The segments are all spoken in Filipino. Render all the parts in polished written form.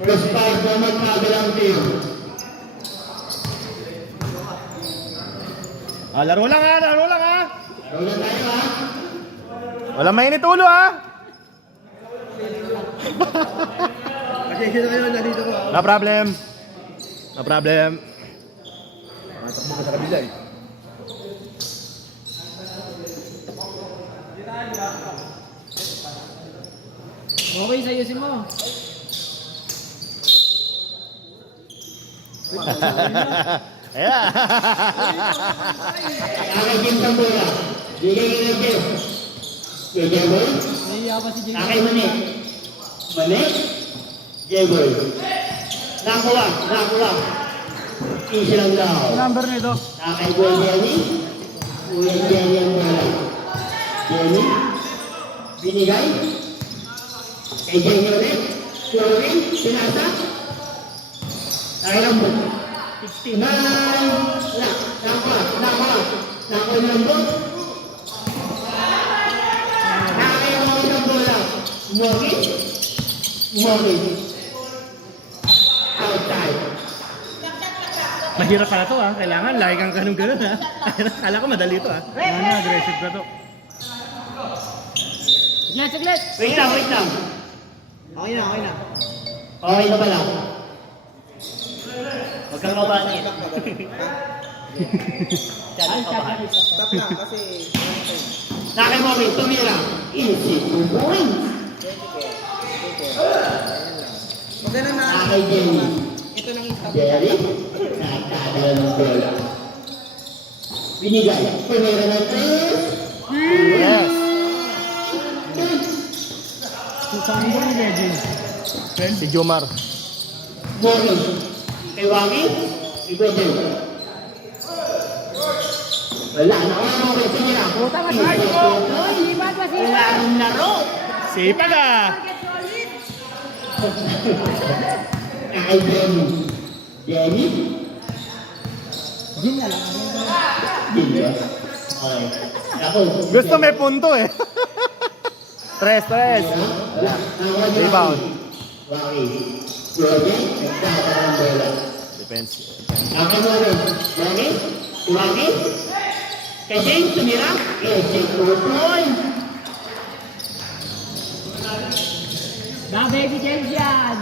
First part na magkagalang team. Laro lang ha, laro lang ha. Laro lang tayo ha. Walang mainit ulo ha. Pasensya na kayo, nandito ko. No problem. No problem. Matakbo ka sa kabila eh. Okay, sayusin mo. Ayan. Akay Jim Tambora. Bigay ka na Jim. Jay Boy. Nahiya pa si Jay. Akay Manik. Manik. Jay Boy. Nakuha. Easy lang daw. Number nito. Akay Boy Jenny. Kuya Jenny ang bola. Jenny. Binigay. Kay Jenny ulit. Flowing. Sinasa. Akay lang mo. 69. Wala. Nakuha. Nakuha ng lambot. Nakakaya mo ng bola. Mogi. Outside. Mahirap pala to ha. Kailangan lagi kang ganun-ganun ha. Kala ko madali to ha. Ano, aggressive na to. Saglit. Wait lang. Okay na. Okay na pala. Huwag kang kabanin. Stop na kasi... Nakay mo rin, tumira. Easy 2 points. Maganda na. Nakay Jenny. Ito lang yung Jerry. Nakakadala ng bola. Binigay. Tumira ng 3. Yes. Saan ba ni Reggie? Si Jomar. Morning. Kay Wagi. Ibedel. Wala. Nakaya mo rin, tumira. Puta ka sa ko. Lipat pa siya. Wala rin laro. Sipag ah. Nakay Jenny. Jenny. Jin na lang. Jenny. Okay. Ako. Gusto may punto eh. Tres. Wala. Rebound. Wagi. Wagi. Nagkakala ng bola. Defense. Ako mo rin. Wagi. Kay James, tumira. Easy 2 points. Da baby James yan.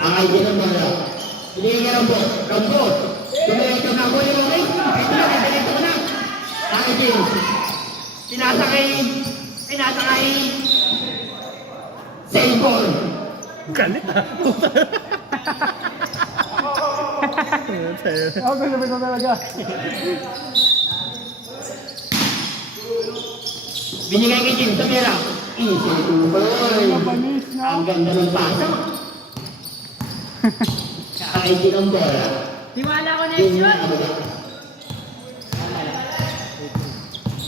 Akay din ang bola. Hindi ka Rambo. Tumireto na ako yung okay. Ito na, tumireto ko na. Akay James. Pinasakay. Cellphone. Galit ah. Ako gusto mo talaga. Binigay kay James, tumira. Easy 2 points. Panis na. Ang ganda ng pasok. Akay din ang bola. Tiwala ko next shot.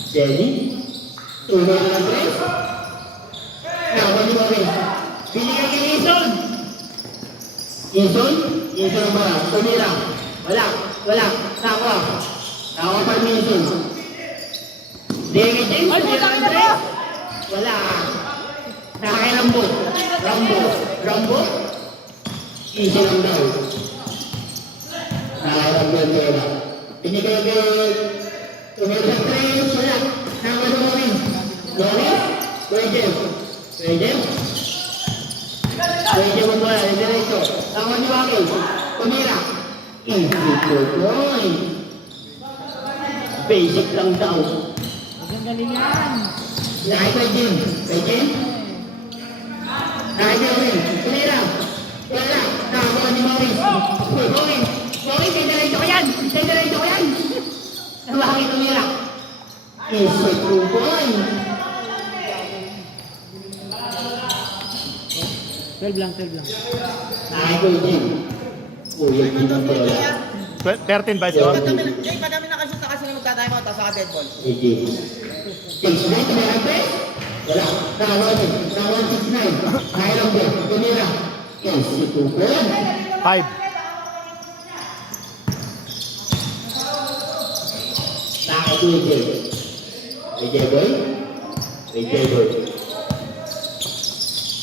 Jenny, tunay na ng 3. Nakabali mo rin. Binigay kay Ison ang bola. Tumira. Wala. Nakuha pa ni Ison. Binigay kay James. Ay, tumira putang ng ina tres. mo! Wala. Nakakay Rambo. Easy lang daw. Nakakay Rambo ang bola. Binigay kay tumira ng 3. Wala. Nakabali mo rin. Pwede mo bola, diretso. Tama ni Wagi. Tumira. Easy 2 points. Basic lang daw. Ang galing yan. Nakay kay Jim. Nakay kay Win. Tumira. Wala. Tama ni Maurice. Maurice, kay diretso ko yan. Wagi tumira. Easy 2 points. 12 lang. Nakay kay Jim. Kuya Jim ang bola. 13 ba ito? Madami nakashoot na kasi na magta-time out sa dead ball. Sige. 69, tumira ang press. Wala. Nakawagin. 169. Kaya lang din. Tumira. Easy 2 points. 5. Nakay kay Jim. Kay J-Boy.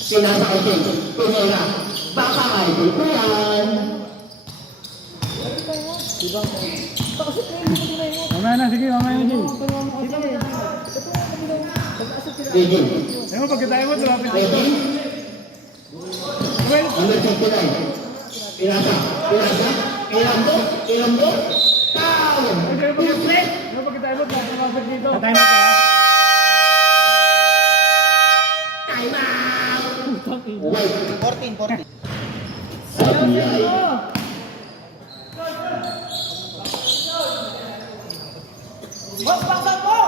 Pinasa ko din. Tumira. Baka idol ko yan. Mamaya na, sige, mamaya na, Jay. Regine. Ayaw mo, pagkataya mo, lumapit. Regine. Number 59. Pinasa. Ilambo. Down. Pinaslet. Ayaw mo, pagkataya mo, lumapit dito. Patay mo ka, ha? Time out. Wait. 14. Sablay. Boss, baksan mo!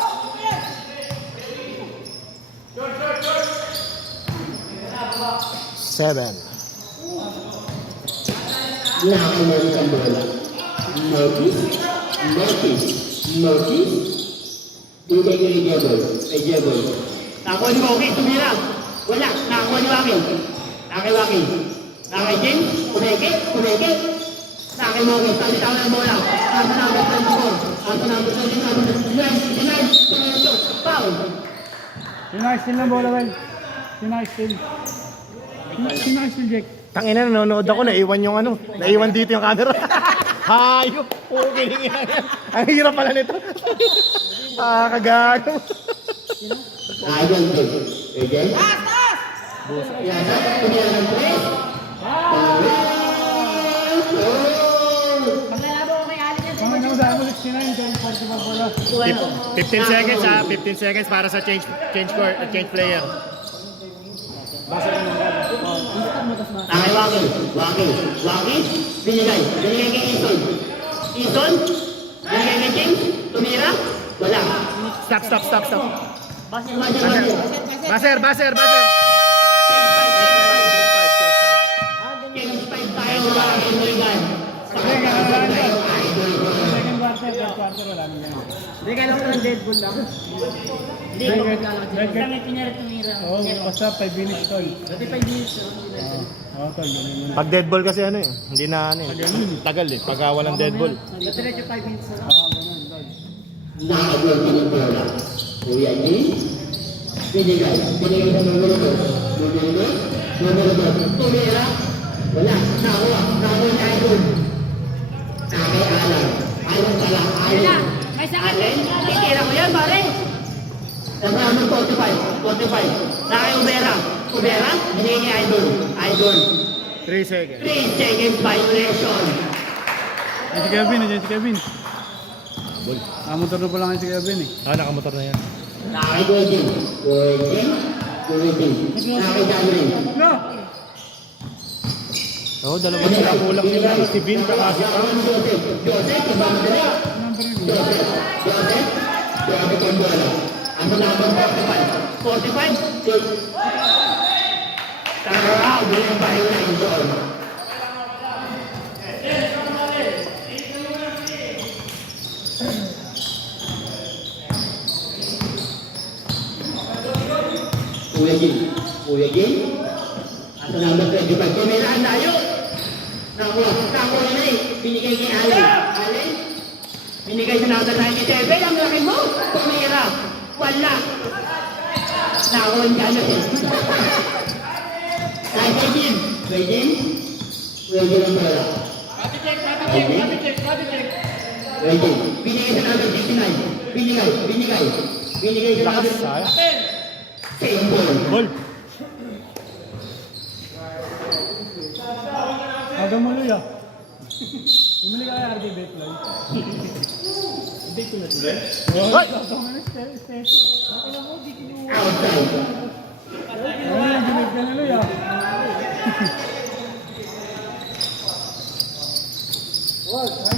Seven. Nakakulit ang bola. Notice. Bigay ko ni Jeboy. Ay Jeboy. Nakakuha ni Waki. Tumira. Wala. Nakakuha ni Waki. Waki. Nakay Jim. Kumeke. Nakay Waki. Salita ng bola. Asa number 24. Asa number 29. Foul. Sinakay still ng bola, Well. Sinakay still, Jack. Tangina, nanonood ako, naiwan yung ano. Naiwan dito yung camera. Hayop! Puro kilingi lang yan. Ang hirap pala nito. Kagago. Idol ko. Pwede? Taas! Yan. Tumira ng 3. Paglalabo ko kay Ali niya. Mga naman mo, 69, 45 bola. 15 seconds 15 seconds para sa change player. Nakay Waki. Binigay kay Ison. Binigay kay James. Tumira. Wala. Stop. Baser. Baser. James 5 tayo. Wala kay Mulligan. Second quarter, third quarter, wala naman. Hindi, kailangan ko ng dead ball lang. Hindi, lang itinira tumira. Oo, basta 5 minutes, tol. Dati 5 minutes, oo, tol, ganun yun. Pag dead ball kasi ano eh, hindi na ano eh. Tagal eh, pag walang dead ball. Dati medyo 5 minutes na. Oo, ganun, tol. Nakagol din ang bola. Kuya James. Binigay sa numero 2. Tumira. Wala. Nakuha ni Idol. Nakay Alan. Alan. May sakit! Titira ko yan, pare. Nasa 45. Nakay Ubera. Binigay ni Idol. 3 seconds. 3 seconds violation. Ay, si Kevin. Motor na pa lang si Kevin eh. Nakamotor na yan. Nakay Golden. Nakay Danrin. No! Oo, dalawa sila kulang nila. Si Vin, saka si Pao. Joseph, kasama dali. Joseph, grabe kong bola. Ano na ba 45? 6. Tara, bilang violation. Kuya Jin. Asa number 25. Kumiraan tayo. Nakuha na eh. Binigay kay Allen. Binigay sa number 97. Ang laki mo. Tumira. Wala. Nakuha niya na eh. Kay Jin. Kuya Jin ang bola. Binigay sa number 69. Binigay sa number 10. Same ball. Ball. Aga mo luya. Bumili ka kay RD Betloy. Update ko na ito. Hoy! Outside. Ano yung ginag ka na luya?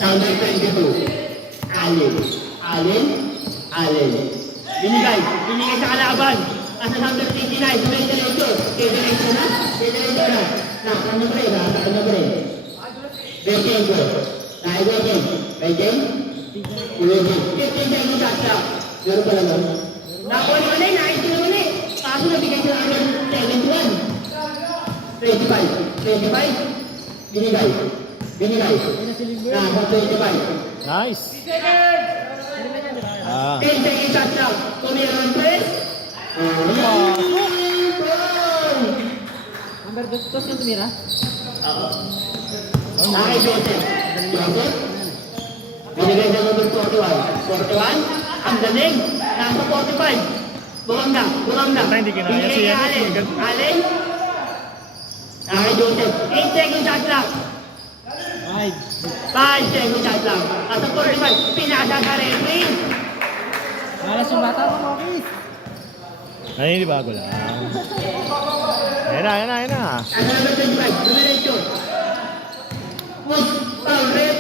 Number 22. Allen. Binigay sa kalaban. Asa number 89. Diretso. Diretso na. Nakakano pre. Bekengo. Nakaiwagen. Beken. Ulogen. 15 seconds asa. Meron pala nun. Nakuha naman eh. Nakaitin naman eh. Kaso nabigay sa akin 71. 25. Binigay. Nasa 25. Nice. 10 seconds asa. Tumira ng press. Number 2 na tumira? Nakay Joseph. Joseph. Binigay sa number 41. 41. Ang daling. Nasa 45. Buwang na. Hindi kinaya Binigay si kay Ennis, Allen. ganun. Allen. Nakay Joseph. 8 seconds shot clock. 5 seconds shot clock. Nasa 45. Pinasa sa referee. Malas yung bata mo, Mokis. Ay, hindi bago lang. Ayan na. Ang number 25. Dumiretso. Push. Foul red.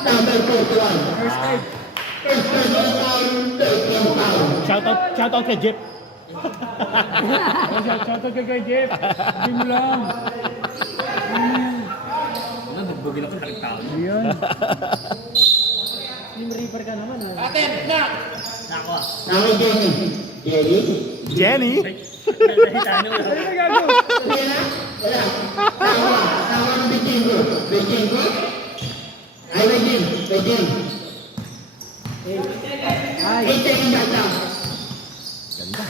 Number 41. First personal foul. 13 foul. Shoutout kay Jeff. Shoutout kay Jeff. Hindi mo lang. Ayan. Team River ka naman, ah. Nakay Jenny. Jenny. Jenny? Wala. Tawa ng Bechenko. Bechenko. Ay, Regine. 8 seconds shot clock.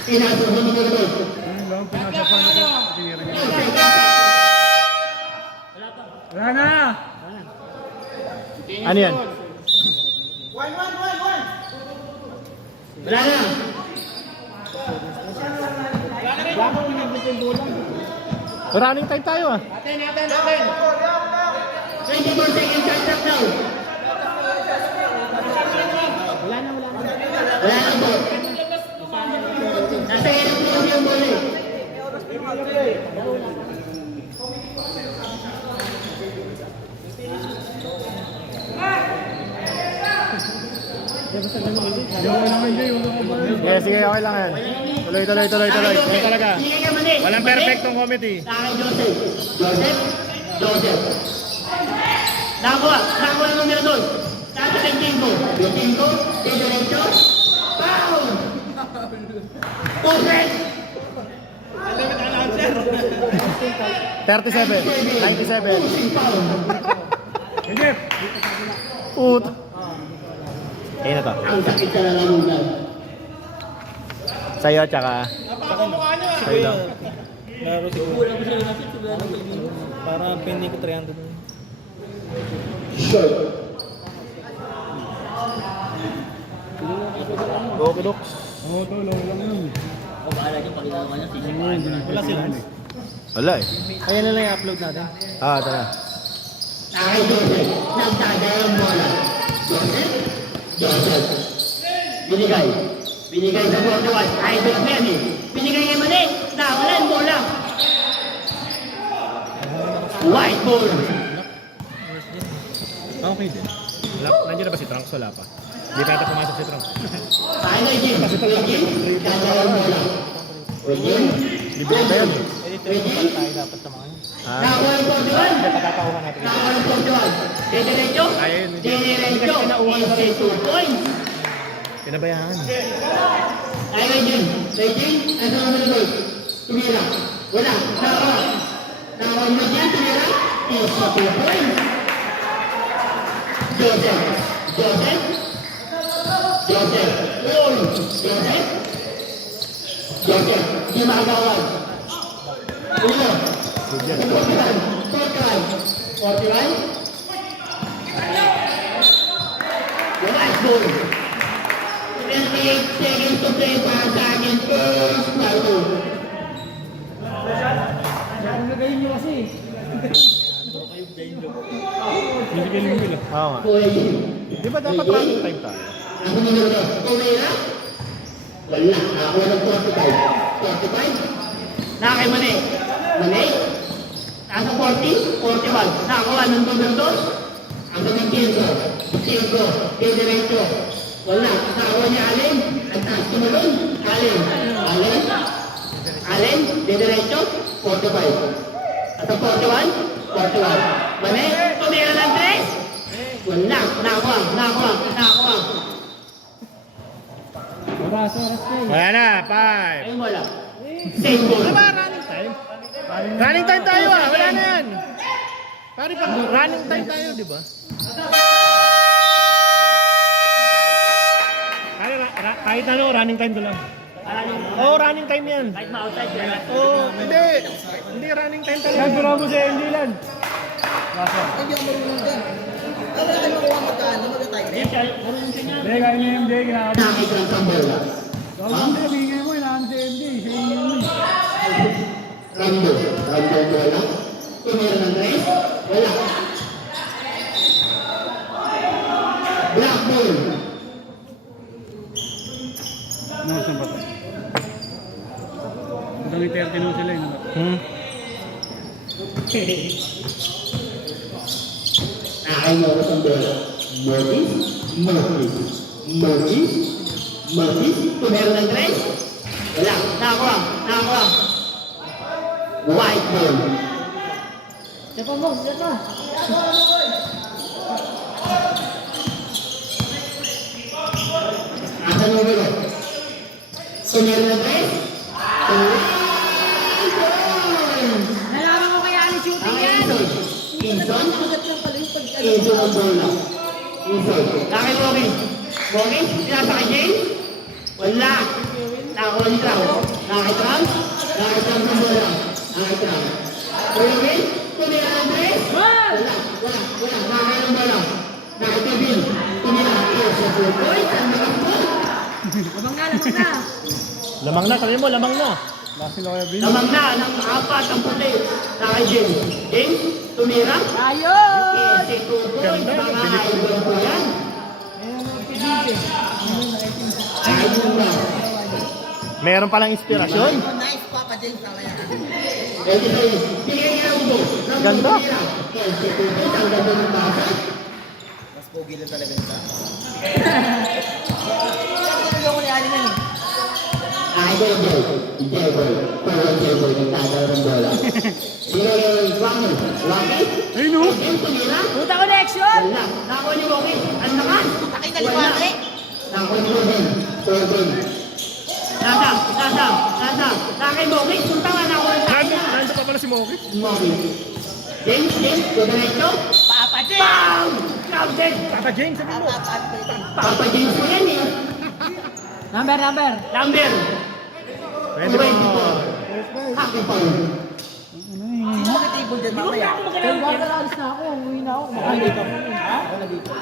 Pinasok sa number 2. Ayun lang, pinasa pa nito. Tinira niya. Wala na! Ano yan? Wala na. Running time tayo ah. 24 seconds shot clock now. Wala na po. Nasa hirap po yung bola eh. Sige, okay lang yan. Tuloy. Yan talaga. Sige ka mali. Walang perfectong committee. Nakay Joseph. Joseph. Nakakuha ng numero 2. Nasa kay Jinko. Jinko. Diretso. Foul! Correct! 37. 97. Foul. Hey, Jeff! Put. Ayun na to. Ang sakit sa lalamunan. Sa'yo, tsaka... Sa'yo lang. Laro siguro. Para pending ko 300. Short. Okay, Docs. Oo, to, lang yun. Wala sila. Wala eh. Ayan na lang i-upload natin. Tara. Nakay Joseph. Nagdadayang bola. Joseph. Binigay sa 41. Idol Memi. Binigay kay Mani. Nakawalan bola. White ball. Okay din. Nandiyan na ba si Trunks? Wala pa. Hindi pa ata pumasok si Trunks. Tayo na Jim. Regine. Dadayang bola. Regine. Libre ba yan? Regine. Tayo dapat sa mga yun. Nakawalan 41. Pagkakakuha natin. Nakawalan 41. Diretso. Ayun. Diretso. Easy 2 points. Pinabayaan. Ay, Regine. Nasa number 2. Tumira. Wala. Nakawa. Nakawa mo dyan. Tumira. Easy 2 points. Joseph. Roll. Joseph. Di makagawan. Ulo. 41. White ball. 28 seconds to play para sa akin. First foul. Nagayin nyo kasi. Hindi kayo lumil ah. Oo nga. Boy. Di ba dapat running time tayo? Ako numero 2. Tumira. Wala. Ako ng 45. Nakay Mane. Nasa 40. 41. Nakakuha ng numero 2. Ang kaming 5. Diretso. Wala. Nakakuha niya Allen. Ang taas tumalon. Allen. Diretso. 45. At ang 41. Mane. Tumira ng 3. Wala. Nakakuha. Oras kayo. Wala na. 5. Ayun wala. Same goal. Diba running time? Running time tayo ah. Wala na yan. Pare pang running time tayo, di ba? Kahit ano, running time ko lang. Oh, running time yan. Kahit ma-outside yan. Oh, hindi. Hindi running time talaga. Yan, turo mo si Andy lang. Kaso. Hindi ako marunong din. Ano na kayo makuha magkano? Mag-type Hindi, marunong siya niya. Hindi, kaya niya MJ, ginagawa. Nakita lang sa bola. Hindi, bigay mo, inahan si MJ. Siya yung yun. Rambo. Rambo ang bola. Tumira ng tres. Wala. Black ball. Ano, saan ba ito? Hanggang 30 na sila yun. Nakay mo ko ang bola. Mortis. Mortis. Mortis. Mortis. Tumira ng tres. Wala. Nakakuha. Nakakuha. White ball. Siapa mo, siapa? Nasa numero. Tumira ng tres. Nalaman ko kaya ano shooting yan. Inson. Magat lang pala yung pag... Inson ang bola. Inson. Nakay Moki. Moki. Sinasa kay Jane. Wala. Nakakuha ni Trump. Nakay Trump. Nakay Trump ang bola. Nakay Trump. Tumingin. Tumira ng tres. Wala. Wala. Wala. Nakay ng bola. Nakay Kevin. Tumira. Sa Uy, ang mga po. Lamang na, lamang na. Lamang na, sabi mo, lamang na. Last sila kaya Bill. Lamang na ng apat ang puti. Nakay Jane. Jane. Tumira. Ayun! Si Tutoy. Mga idol po yan. Ayun na. Meron palang inspirasyon. Oh, nice, Papa James pala yan. Ito sa'yo. Tingnan niya ang buo. Ganda. Si Tutoy. Ang ganda ng basa. Mas pogi lang talaga nito. Ano ko ni Ali na yun? Idol boy. Idol boy. Parang idol boy. Nagtagaw ng bola. Tingnan niya yung Waki. Waki. Ay, no! Ayun, tumira. Puta connection! Wala. Nakakuha ni Waki. Ang naman. Takay na liwari. Nakakuha ni Waki. Torben. Nasa. Nakay Waki. Punta nga nakakuha ni Waki. Nandito pa pala si Moki. Waki. James. Diretso. Papa J! Bam! Captain. Papa James, sabi mo. Papa James mo yan eh. Number. Number. Pwede mo. Happy Paul. Sino ka table dyan mamaya? Kaya ba alis na ako, umuwi na ako. Kumakain dito. Wala dito.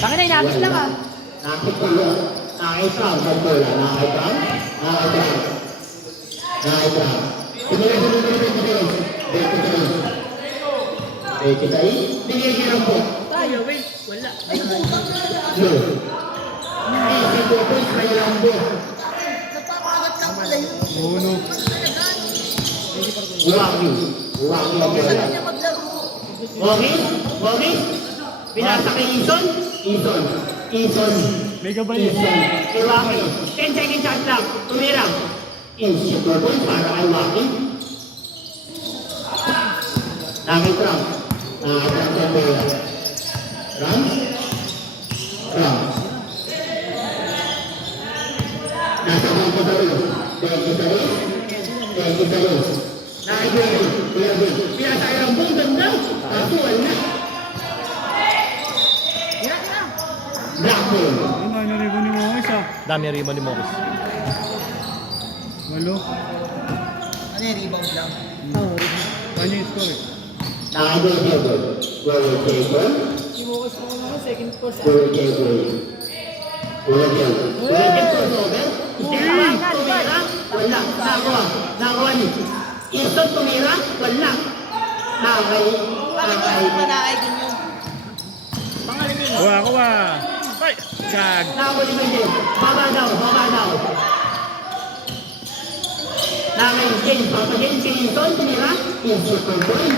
Bakit na inabis lang ah? Nakit ko yun. Nakay Trump. Ang bola. Nakay Trump. Tumira. Beke tayo. Tingnan niya lang po. Tayo, wait. Wala. No. Si Tutoy kay Rambo. Nagpapakat lang pala yun. Uno. Waki ang bola. Sabi niya maglaro. Waki. Pinasa kay Ison. Mega ba yun? Kay Waki. 10 seconds shot lang. Tumira. Si Tutoy para kay Waki. Nakay Trump. Nakay Trump ang bola. Trump. Nasa bangko sa rin. Beke sa rin. Nakay Gwen. Pinasa kay Rambo. Ganda. Kaso wala. Black ball. Ano, naribo ni mo isa. Dami rimo ni Moki. Walo. Ano yung rebound lang? Kanya yung score eh. Nakay Gwen. Roller table. Imukas mo naman, second course. Roller table. Roller table. Crossover. Tumira. Wala. Nakakuha ni. Ison tumira. Wala. Nakay. Bakit manakay din yun? Kuha. Ay, kag. Nakakuha ni Miguel. Baba daw. Nakay James. Papa James. Kay Ison tumira. Ison tumira.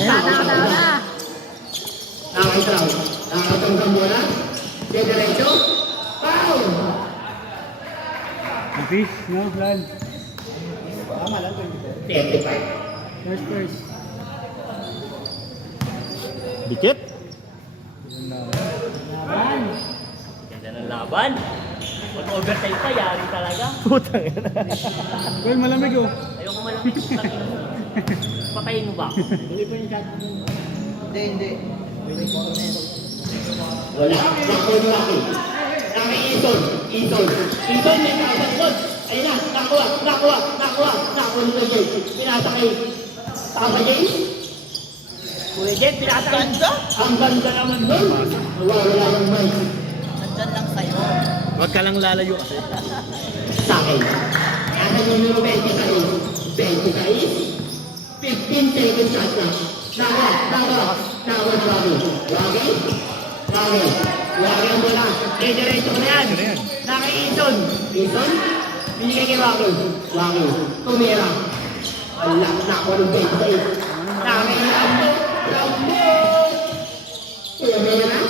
Na. Nakay Trump. Ang bola. Diretso. Foul! Fish, no? Land. 35. First. Dikit. Laban. Ganda ng laban. Pag overtime pa, yari talaga. Putang ina. Well, malamig oh. Ayoko malamig. Patayin mo ba? Hindi. Wala. Nakuha ni Waki. Naki Ison. Ison may kakasakot. Ayun na. Nakuha ni Kuya Jay. Pinasa kay Papa Jay. Kuya Jay, pinasa kay. Ang ganda naman doon. Wala yung mic. Nandyan lang sa'yo. Huwag ka lang lalayo kasi. Sa akin. Nasa numero 26. 15 seconds shot na. Nakuha ni Waki. Waki mo na. Diretso mo na yan. Naki Ison. Binigay kay Waki. Tumira. Wala. Nakuha ng 26. Naki Rambo. Tumira.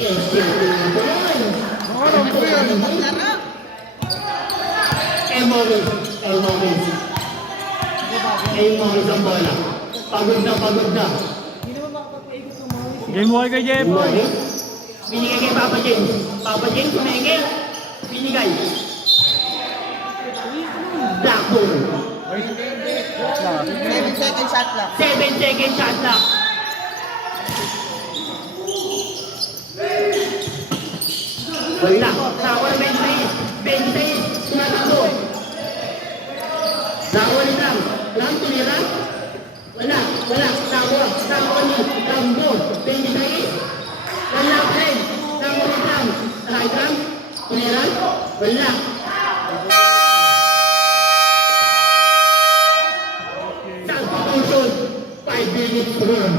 Yes, yan. Morris ang bola. Pagod na. Game boy kay Jeff. Morris. Binigay kay Papa James tumenge. Binigay. Blackpool. 7 second shot lang. 7 second shot clock. Wala. Nakuha ng 26. Tumatakbo. Nakuha ni Ram tumira. Wala. Nakuha ni Rambo. 26. Wala pa rin. Nakuha ni Ram. Tumira. Wala. Substitution. 5 minutes to run.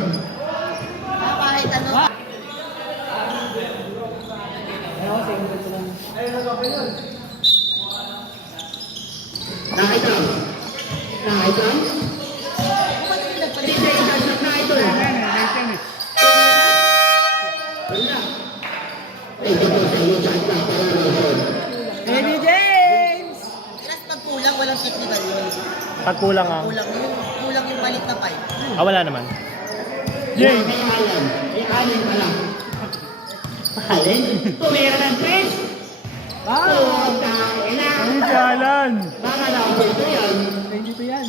Kahit ano. Nakita. Hindi siya isasap na ito. Wala. Ito po sa iyo dyan pa para roon. Baby James! Kailas pag kulang, walang technical yun. Pag kulang ah. Kulang yung palit na pipe. Wala naman. Jay! May alin pa lang. Alin? Tumira ng 3. Jalan. Baka lang po ito yan. Dito yan.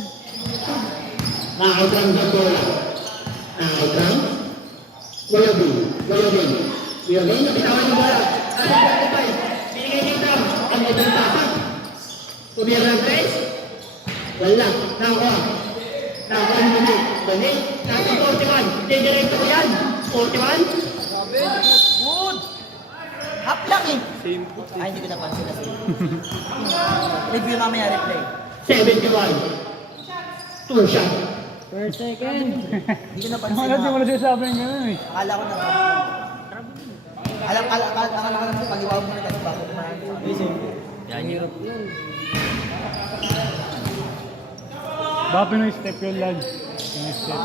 Nakaitang sa bola. Nakaitang. Wala din. Napitawan yung bola. Nasa 45. Binigay dito. Ang itong tapak. Tumira ng 3. Wala. Nakakuha ni Bani. Nasa 41. Didiretso ko yan. 41. Good! Half lang eh. Ay, hindi ko napansin na sa'yo. Review mamaya, replay. 71. 2 shot. Per second. Hindi ko napansin Ano di mo na. na sinasabi ng gano'n eh. Akala ko na. Akala ko na pag-iwaw mo na kasi bakit marami. Baka Pinoy step yun lang. Pinoy step.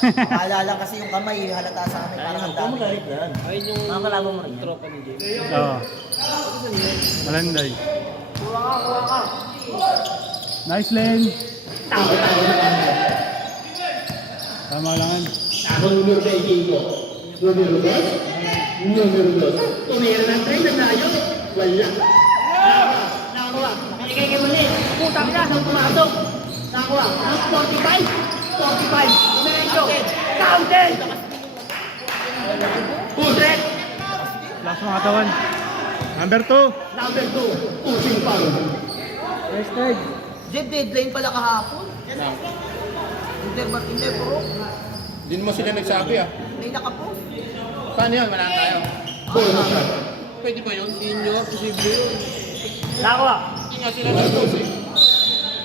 Akala lang kasi yung kamay, halata sa amin. Parang ang dami. Mga kalaban mo rin yan. Oo. Malanday. Nice lane. Tago na kami. Tama lang. Ako numero 25. Numero 2. Tumira ng 3 na tayo. Wala. Nakakuha. Binigay kay Muli. Putang ina, nung pumasok. Nakakuha. 45. Diretso. Counted. Putret. Last mga katawan. Number 2. Number 2. Pushing foul. First third. Jeff, deadline pala kahapon. Hindi bro. Hindi mo sila nagsabi ah. May nakapo. Paano yun? Wala tayo. Bonus shot. Pwede ba yun? Senior, posible yun. Nakakuha. Hindi nga sila nag-post eh.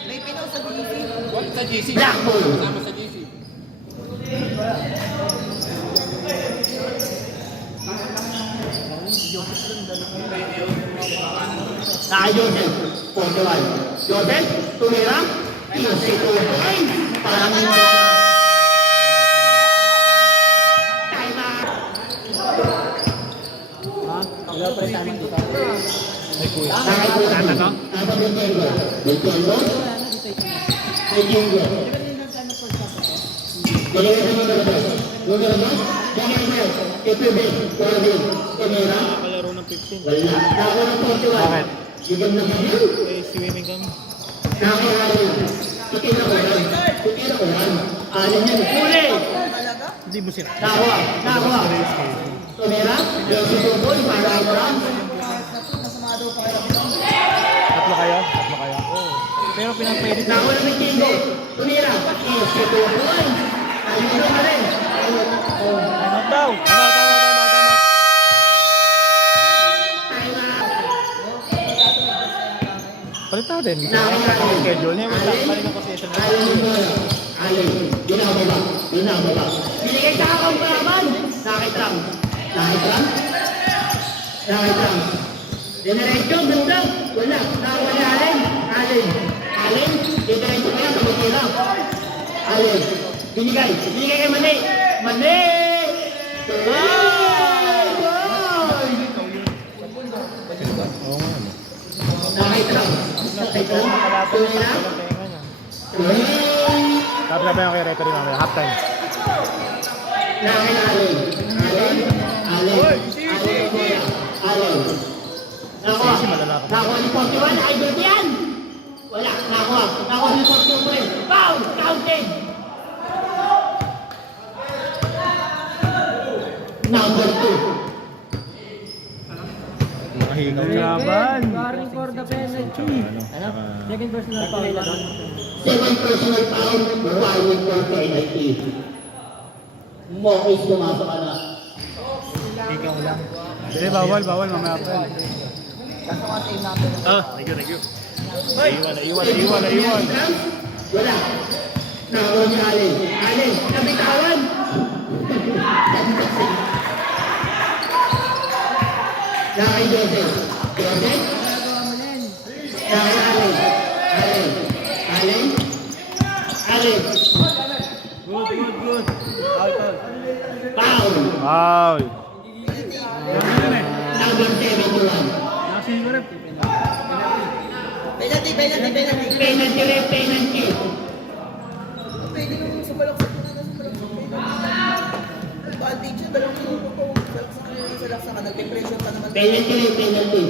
May pinaw sa GC. What? Sa GC. Black ball. Kasama sa GC. Naka Joseph. 41. Joseph. Tumira. Easy 2 points. Parang time out. Wala pa rin tamang dito. Nasa Bintengo. Bintengo. Bintengo. Dalawa sa mga labas. Numero 2. Bintengo. Ipibig. Corvin. Tumira. Palaro ng 15. Wala. Nakakuha ng 41. Bakit? Bigyan na ba yun? Eh, swimming kami. Nakakuha rin. Tutira ko yan. Alin yan. Huli. Talaga? Hindi mo sila. Nakuha. Nakuha. Tumira. Jesse Tuboy. Para Abraham. Masama daw pa kayo. Tatlo kayo? Tatlo kayo? Oo. Pero pinapwede ko. Nakuha ng Kingo. Tumira. Jesse Tuboy. Alito ka rin. Ano daw? Tama. Palit natin. Schedule niya. Balik ako sa ito. Alin. Ginagawa. Ginagawa. Binigay sa akong palaban. Nakitram. Nakitram. Nakitram. Dinerecho. Ganda. Wala. Nakuha ni Alin. Alin. Alin. Dinerecho ko yan. Tumutira. Alin. Binigay. Binigay kay Mane. Mane. Ay! Goal! Oo nga. Nakitram. Nakitram. Tumira. Tapos na kay referee mamaya. Half time. Alin. Alin. Alin. Alin. Nakuha. Nakuha ni 41. Ay, good yan. Wala. Nakuha. Nakuha ni 41. Foul. Counted. Number 2. Nakahigaw na. Laban. Warning for the penalty. Ano? Second personal foul. Second personal foul. Warning for penalty. Mokis pumasok ka na. Ikaw lang. Hindi, bawal, mamaya pa. Kaso nga save natin. Thank you. Naiwan. Wala. Nakuha ni Alin. Alin. Nabitawan. Nakay Joseph. Joseph. Nakay Alin. Alin. Alin. Alin. Good. Foul. Foul. Number 71. Nakasiguro. Penalty. Penalty ref, penalty. Pwede nung sumalaksak na sumalaksak. Advantage siya, dalawang minuto po. Salaksak ka, nag-depression ka naman. Penalty ref, penalty.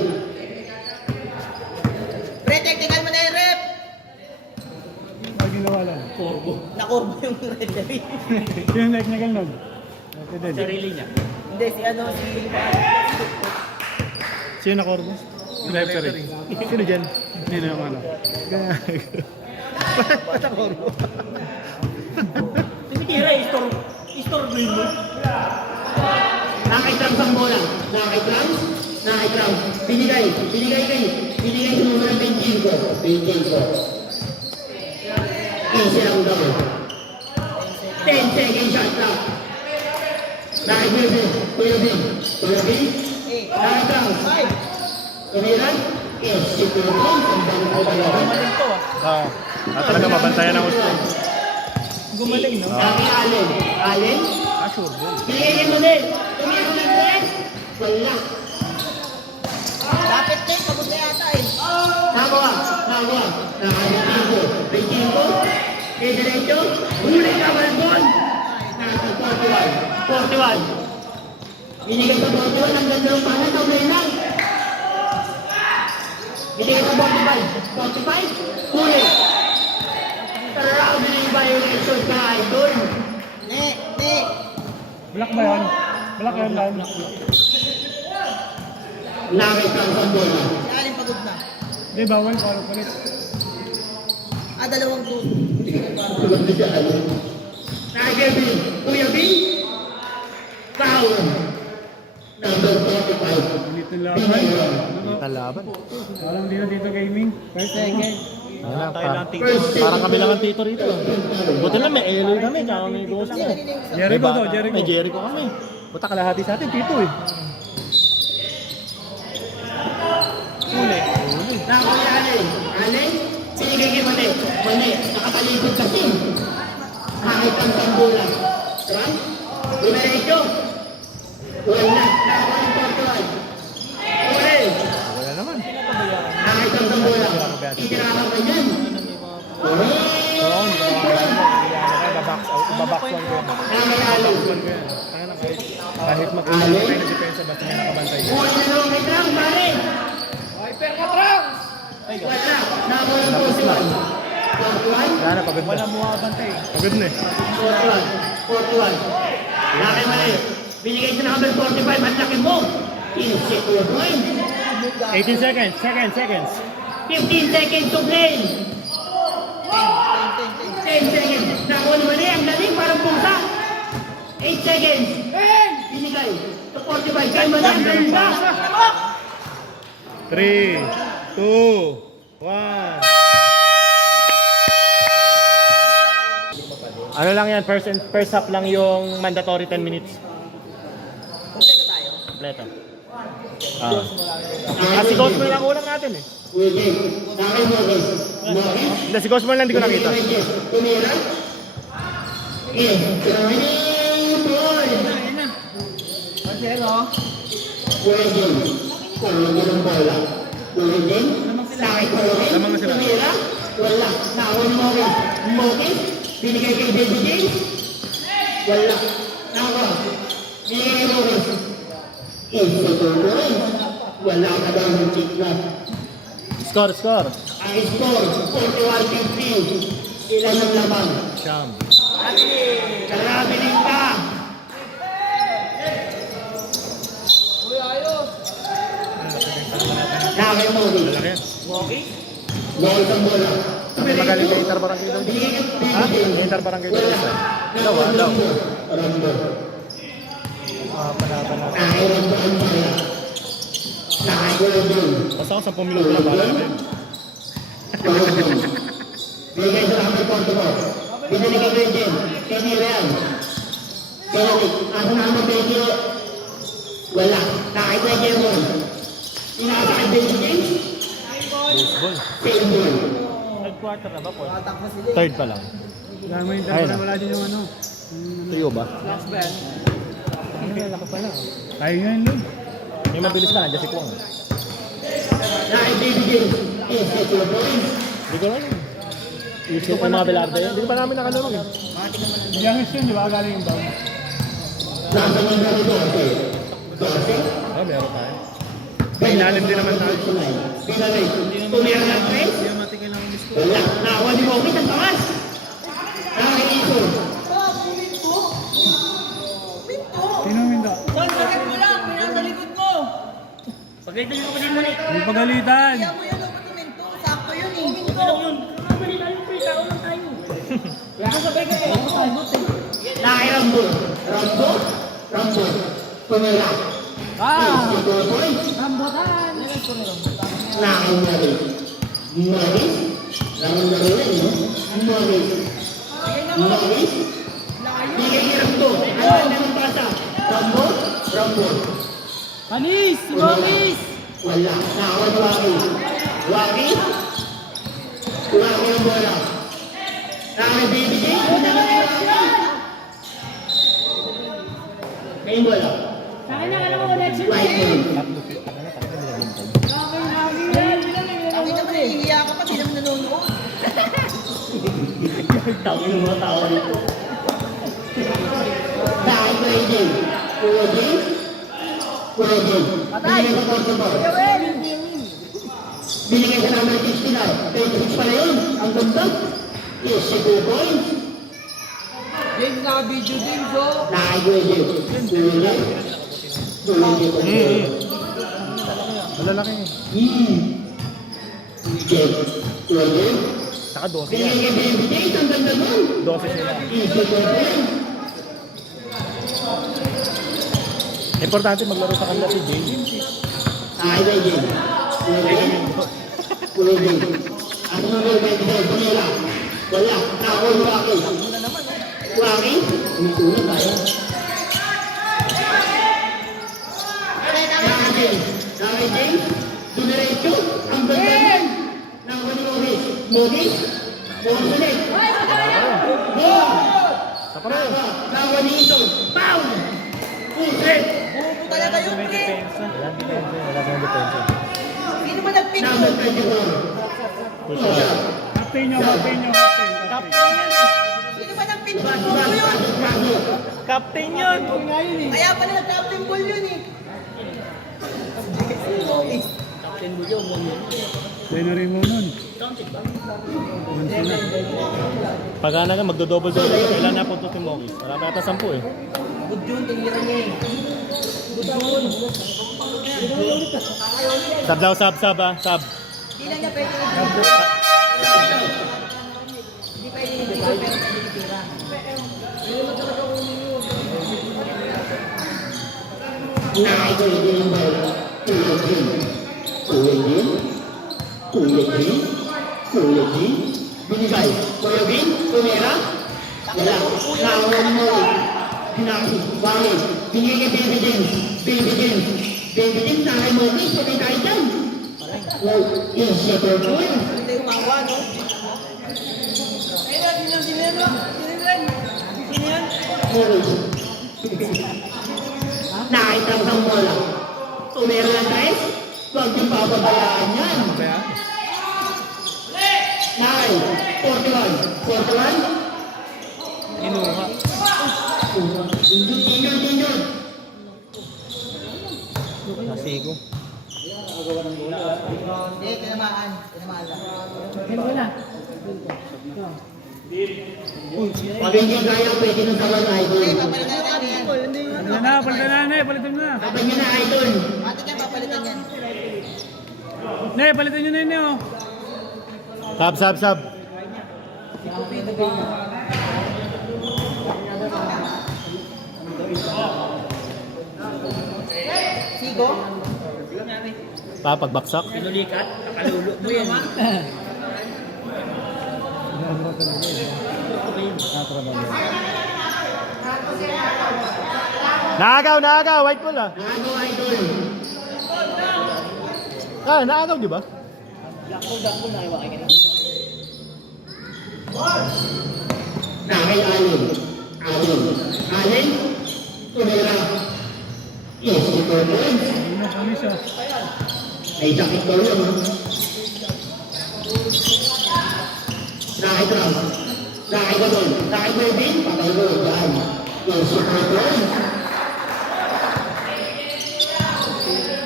Pre-technical mo na yung rep! Ang ginawa lang. Nakorbo yung referee. Yung technical nun. Okay din. Sarili niya. Hindi, si Sino na Corvo? Referee. Sino dyan? Hindi na yung ano. Ba't ang Corvo? Tumitira, istorbuin mo. Nakitram sa bola. Nakitram. Binigay sa numero 25. 15 lang daw. 10 second shot lang. Nakitram. Kuya B. Nakitram. Tumiran. Yes, si Tulong. Ang bangko talaga. Talaga mabantayan ng gusto. Gumaling, no? Alin? Sure. Binigay mo din. Tumira ng press. Wala. Dapat din, pagod na yata eh. Nakuha. Nakalitingo. Pintingo. Diretso. Huli ka, Malbon. Nasa 41. Binigay sa 41. Ang ganda ng panas. Ang lang. Binigay sa 45. Huli. Grabe na yung violation ka, idol. Ne. Black ba yan? Black yan lang. Nakita ang bola. Si Alin pagod na. Hindi, bawal. Palit. Dalawang goal. Tiger B. Kuya B. Foul. Number 45. Dito laban. Talaban. Parang dito gaming. First second. Parang kami lang ang tito rito. Buti lang may Eloy kami, tsaka may Ghost na. Jericho to, Jericho. May Jericho kami. Puta kalahati sa atin, tito eh. Huli. Nakuha Alin. Sinigay kay Mane. Nakatalikod kasi. Nakita ang tambulan. Right? Diretso. Wala. Nakuha ng 41. Huli. Wala naman. Nakita ang tambulan. Itirakan ka dyan. Huli. Babox one ko. Kahit Alin. na depensa, basta may nakabantay. Huli na naman kay Trang, pare. Wala. Nakuha ng 41. 41. Wala na, pagod na. Wala mo kabantay. Pagod na eh. 41. Laki mali. Binigay sa number 45. Ang laki mo. 15 points. 18 seconds. Seconds. 15 seconds to play. 10 seconds. Nakuha naman eh. Ang galing. Parang pusa. 8 seconds. Binigay. To 45. Kaya mo na. Ang galing ka. 3, 2, 1. Ano lang yan, first half lang yung mandatory 10 minutes. Kompleto tayo. Kompleto. Si Cosmo lang ulang natin eh. Hindi, si Cosmo lang hindi ko nakita. Tumira. Lamang na sila. Wala. Nakawin mo rin. Mokis. Binigay kay Baby James. Wala. Nakawa. Binigay kay Mokis. Isa tuloy. Wala ka daw ng check na. Score. Ang score, 41-50. Ilan ang laban? Siyam. Karabiling ka. Nakawin mo rin. Malaki yan. Mokis ang bola. Kami magaling kay Inter Barangay doon. Binigay kay Ha? Baby James. Inter Barangay doon. Wala. Daw. Rambo. Panatan na. Nakarambo ang bola. Nakarambo. Basta ako 10 minuto lang bala natin. Binigay sa number 44. Binigay kay Regent. Kenny Real. Kenny, asa na ang Benji? Wala. Nakay kay Jemon. Inasa kay Benji James. Baseball. Same ball. Third-quarter na ba po? Tatakbo sila. Third pa lang. Dami yung Ayun na na. wala din yung ano. Tuyo ba? Last bell. Ay, laki pala. Tayo ngayon lang. May mabilis ka, nandiyan si Kwang. Nakay Baby James. Is it your point? Hindi ko alam. Gusto pa mga Velarde. Hindi pa namin nakalaro eh. Youngest yun, di ba? Galing yung bang. Nasa mga gano'n 12. Ah, meron tayo. May ilalim din naman tayo. Pinalay. Tumira ng press. Wala. Nakawa ni Mokis ang takas. Nakay Iso. Sino minda? Juan, sakit mo lang. Pinasa likod mo. Pagkita niyo ko din mali. Hindi pagalitan. Kaya mo yan ang patumento. Sakto yun eh. Nakay Rambo. Rambo. Tumira. Is it your point? Rambutan! Nakay Maris. Maris? Ramon na rin, no? Maris. Maris? Bigay ni Rambo. Ano ang pasa? Rambo. Panis! Si Boris! Wala. Nakawan Waki. Waki ang bola. Nakay Baby James. May bola. Sa akin na alam mo connection Right eh! hand. Sabi naman, nahihiya ka pa. Sila mo nanonood. Tawin ng mga tao dito. Nakay Kuya James. Binigay sa Portugal. Binigay sa number 69. 26 pala yun. Ang ganda. Yes, si 2 points. James, naka-video James, oh. Nakay Kuya James. Malalaki eh. James. Kuya James. Saka 12 yan. Binigay kay Baby James. Ang ganda nun. 12 sila. Yes, si 2 points. Importante maglaro sa kanila si James. Nakay Kuya James. Kuya James. Ang sunod kay Tumira. Wala. Nakakuha ni Waki. Waki? Umituna tayo. Nakay James. Dumiretso. Ang ganda nun. Nakakuha ni Mogis. Mogis ulit. Goal! Nakakuha ni Ito. Pow! Ulit! Bubo talaga yun, pre. Wala kang depensa. Sino ba nag-pick Number mo? 24. Push up. Captain nyo. Sino ba nag-pick mo? Bubo yun. Captain yun! Kaya pala nag-captain ball yun eh. Sino rin mo nun? Pag nga magdo-double-double, kailan na punto si Mogis? Wala pa yata 10 eh. Good yun, tinira niya eh. Good yun. Sab daw, sab ah. Sab. Hindi lang niya pwede na. Hindi pwede hindi ko pwede tinitira. Nakakita din ang ball. Kuya Jin. Binigay. Kuya Jin, tumira. Wala. Nakuha mo. Pinaki. Bangin. Binigay Baby Jin. Baby Jin, nakay mo. Sabay tayo dyan. Wow. Yes, siya po. Hindi umawa, no? Ayun, sino yan? Nakita mo ng bola. Tumira ng tres. Huwag niyong papabayaan yan. Nakay. 41. Inuha. Injun. Nasigo. Hindi, tinamaan lang. Wala. Pag hindi kaya, pwede nang sawan idol. Hindi, papalitan natin yan. Palitan na, palitan na. Kapag niya na idol. Ate ka, papalitan yan. Ne, palitan nyo na yun oh. Sab. Sigo? Pagbaksak. Pinulikat, nakalulo mo yan. Naagaw. White ball ah. Ano idol? Naagaw di ba? Nakay Alin. Tumira. Yes, ito po. Ano kami siya? Ay, sakit ko lang ha. Nakay Trump. Nakay Gabon. Nakay Mervin. Patay mo. Yan. Yes, ito po.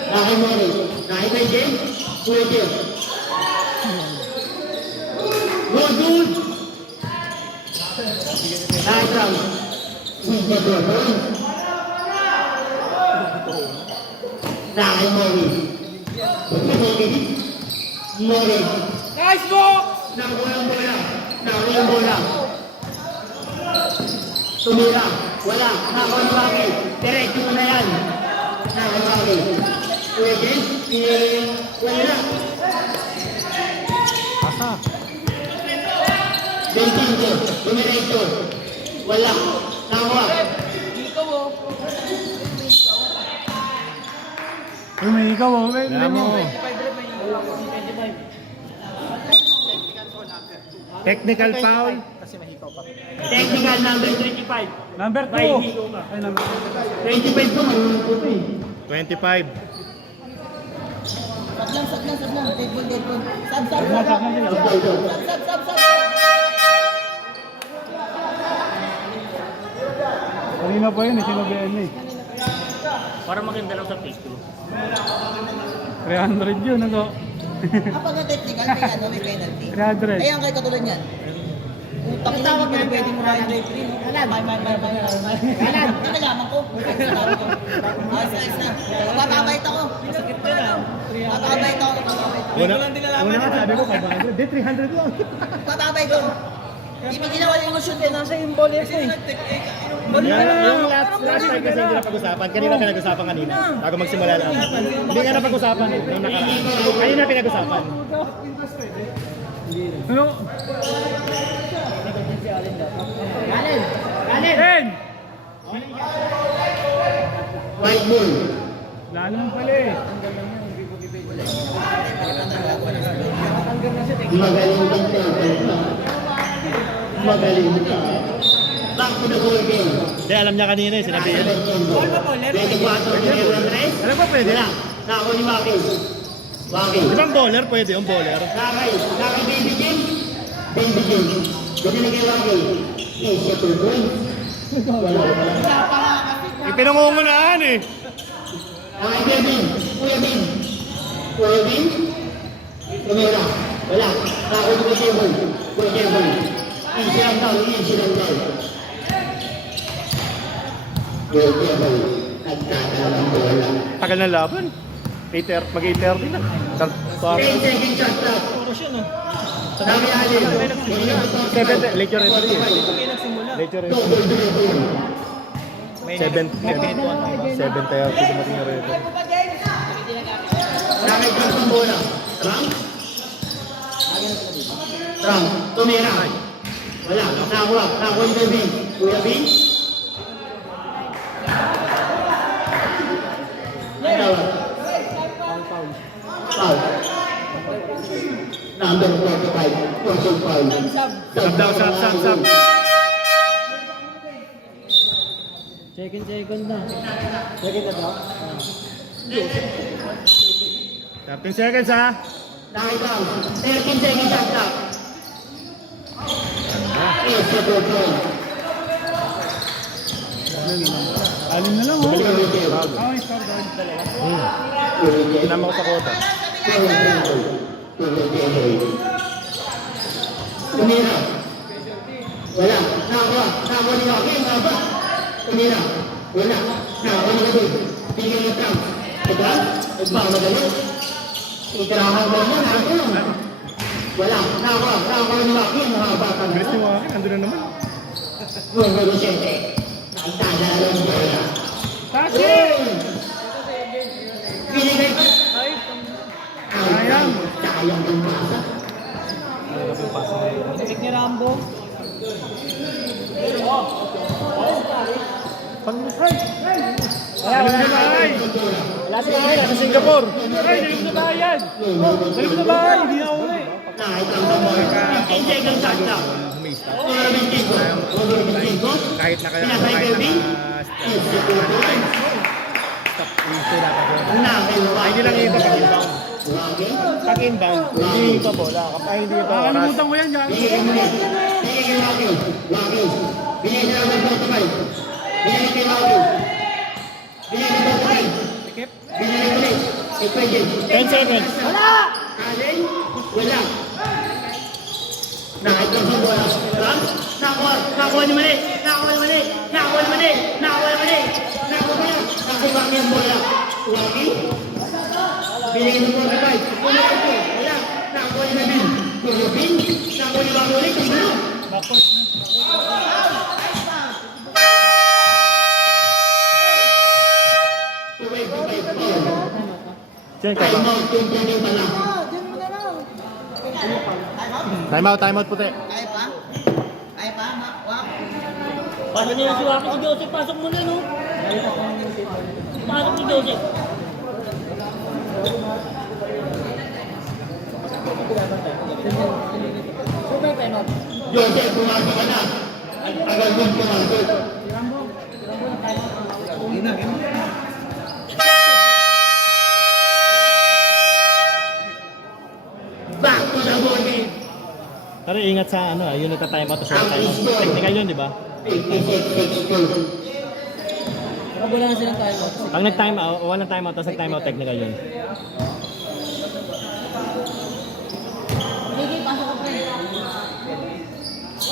Nakay Mori. Nakay Mervin. Pwede. Good. Nakay Trump. Sige po. Nakay Mori. Mori. Guys, box! Nakuha ang bola. Tumira. Wala. Nakuha ang bakit. Diretso mo na yan. Nakuha ang bakit. Pwede. Wala. Asa? Bentinto. Diretso. Wala. Nakuha. May ikaw oh. Kaya mo. Technical foul. Technical number 25. Number 2. Ay, number 25 po. Marunong po eh. 25. Sab lang. Dead ball. Sab. Kanina pa yun, sinabihan niya eh. Para maganda lang sa Facebook. 300 yun, ano? Kapag na-technical, may penalty. 300. Ayan, kay katulad yan. Utang ina, hindi mo pwede mo rin referee. Galan. Nalaman ko. Ayos na. Papabait ako. Papabait ako. Una nga sabi ko 500. Di 300 lang. Papabait ako. Hindi ginawa yung shoot eh. Nasa yung ball eh. Yung last time kasi hindi na pag-usapan. Kanina pinag-usapan kanina. Bago magsimula lang. Hindi nga na pag-usapan eh. Nung nakaraan. Kanina pinag-usapan. Ano? Alin! White ball. Lalo naman pala eh. Magaling din ka. Magaling ka. Back to the goal game. Hindi, alam niya kanina eh. Sinabi niya. Pwede ba ito? Andres? Alam ko pwede na. Nako ni Waki. Di ba ang bowler? Pwede yung bowler. Nakay Baby Jim. Jadi na kay Waki. Siya tuloy. Wala. Ipinangungunaan eh. Nakay Kevin. Kuya Bin. Tumira. Wala. Nako ni Kuya Kevin. Easy lang daw. Tagal ng laban. 8:30, mag-8:30 na. 10 seconds shot clock. Dami alin. 7, late your referee. Late your referee. 7:30 dumating yung referee. Nakay Trump ang bola. Trump? Trump, tumira. Wala, nakuha. Nakuha ni Kuya Bin. Kuya Bin? Ay, tawag. Foul. Number 45. Person foul. Sab daw, sab. Second na. Second na ba? 13 seconds ha. Nakay Trump. 13 seconds shot clock. Yes, the goal point. Alin na lang, oh. Balik kami kayo. Ah, score doon. Tinama ko sa kota. Tumira. Wala. Nakakuha. Nakakuha ni Joaquin. Nakakuha. Tumira. Wala. Nakakuha ni Joaquin. Bigyan ni Trump. Diba? Nagmamadali. Itirahan mo mo. Nakakuha. Wala. Nakakuha. Nakakuha ni Joaquin. Nakabata na. Bilis ni Joaquin, andun na naman. Gungo Vicente. Nakitala lang bola. Tashi! Binigay pa. Sayang. Sayang yung pasa. Sakit ni Rambo. Wala na bahay. Wala si Joaquin, nasa Singapore. Ay, dalim na bahay yan. Dalim na bahay, hindi na uli. Nakitang sa bola. 15 seconds shot clock. Humista. Tumira 25. Kahit na kaya Pinasay kahit Kevin. na Yes, the goal point. stop. Ito dapat yun. Nakiluwa. Ay, hindi lang iba pag inbound. Joaquin. Pag inbound, hindi pa bola. Kapag hindi pa oras. Nakalimutan ko yan, Jan. Binigay mo ulit. Binigay kay Joaquin. Joaquin. Binigay siya ng 45. Binigay kay Joaquin. Binigay kay 45. Binigay ulit. Kay Pwede. 10 seconds. Allen. Wala. Nakitang sa bola. Trump. Nakuha ni Mali. Nakuha ni Mali. Nakuha ni Mali. Nakuha ni Mali. Nakuha niya. Nakuha niya ang bola. Joaquin. Binigay ng 45. Wala. Nakuha ni Bin. Kuya Bin. Nakuha ni Bago ulit. Ang gulo. Diyan ka ba? Time out puti. Kaya pa? Kaya pa? Wak? Pasok niya si Joaquin. Si Joseph, pasok mo na, no? Pasok si Joseph. Joseph, pumasok ka na. Ang tagal mong pumasok. Back to the ball game. Pero ingat sa ano, yun nagta-time out sa time out. Technical yun, di ba? 56-62. Wala na silang timeout. Pag nag-time out, walang time out, tapos nag-time out, technical yun. Sige, pasok ko, pre.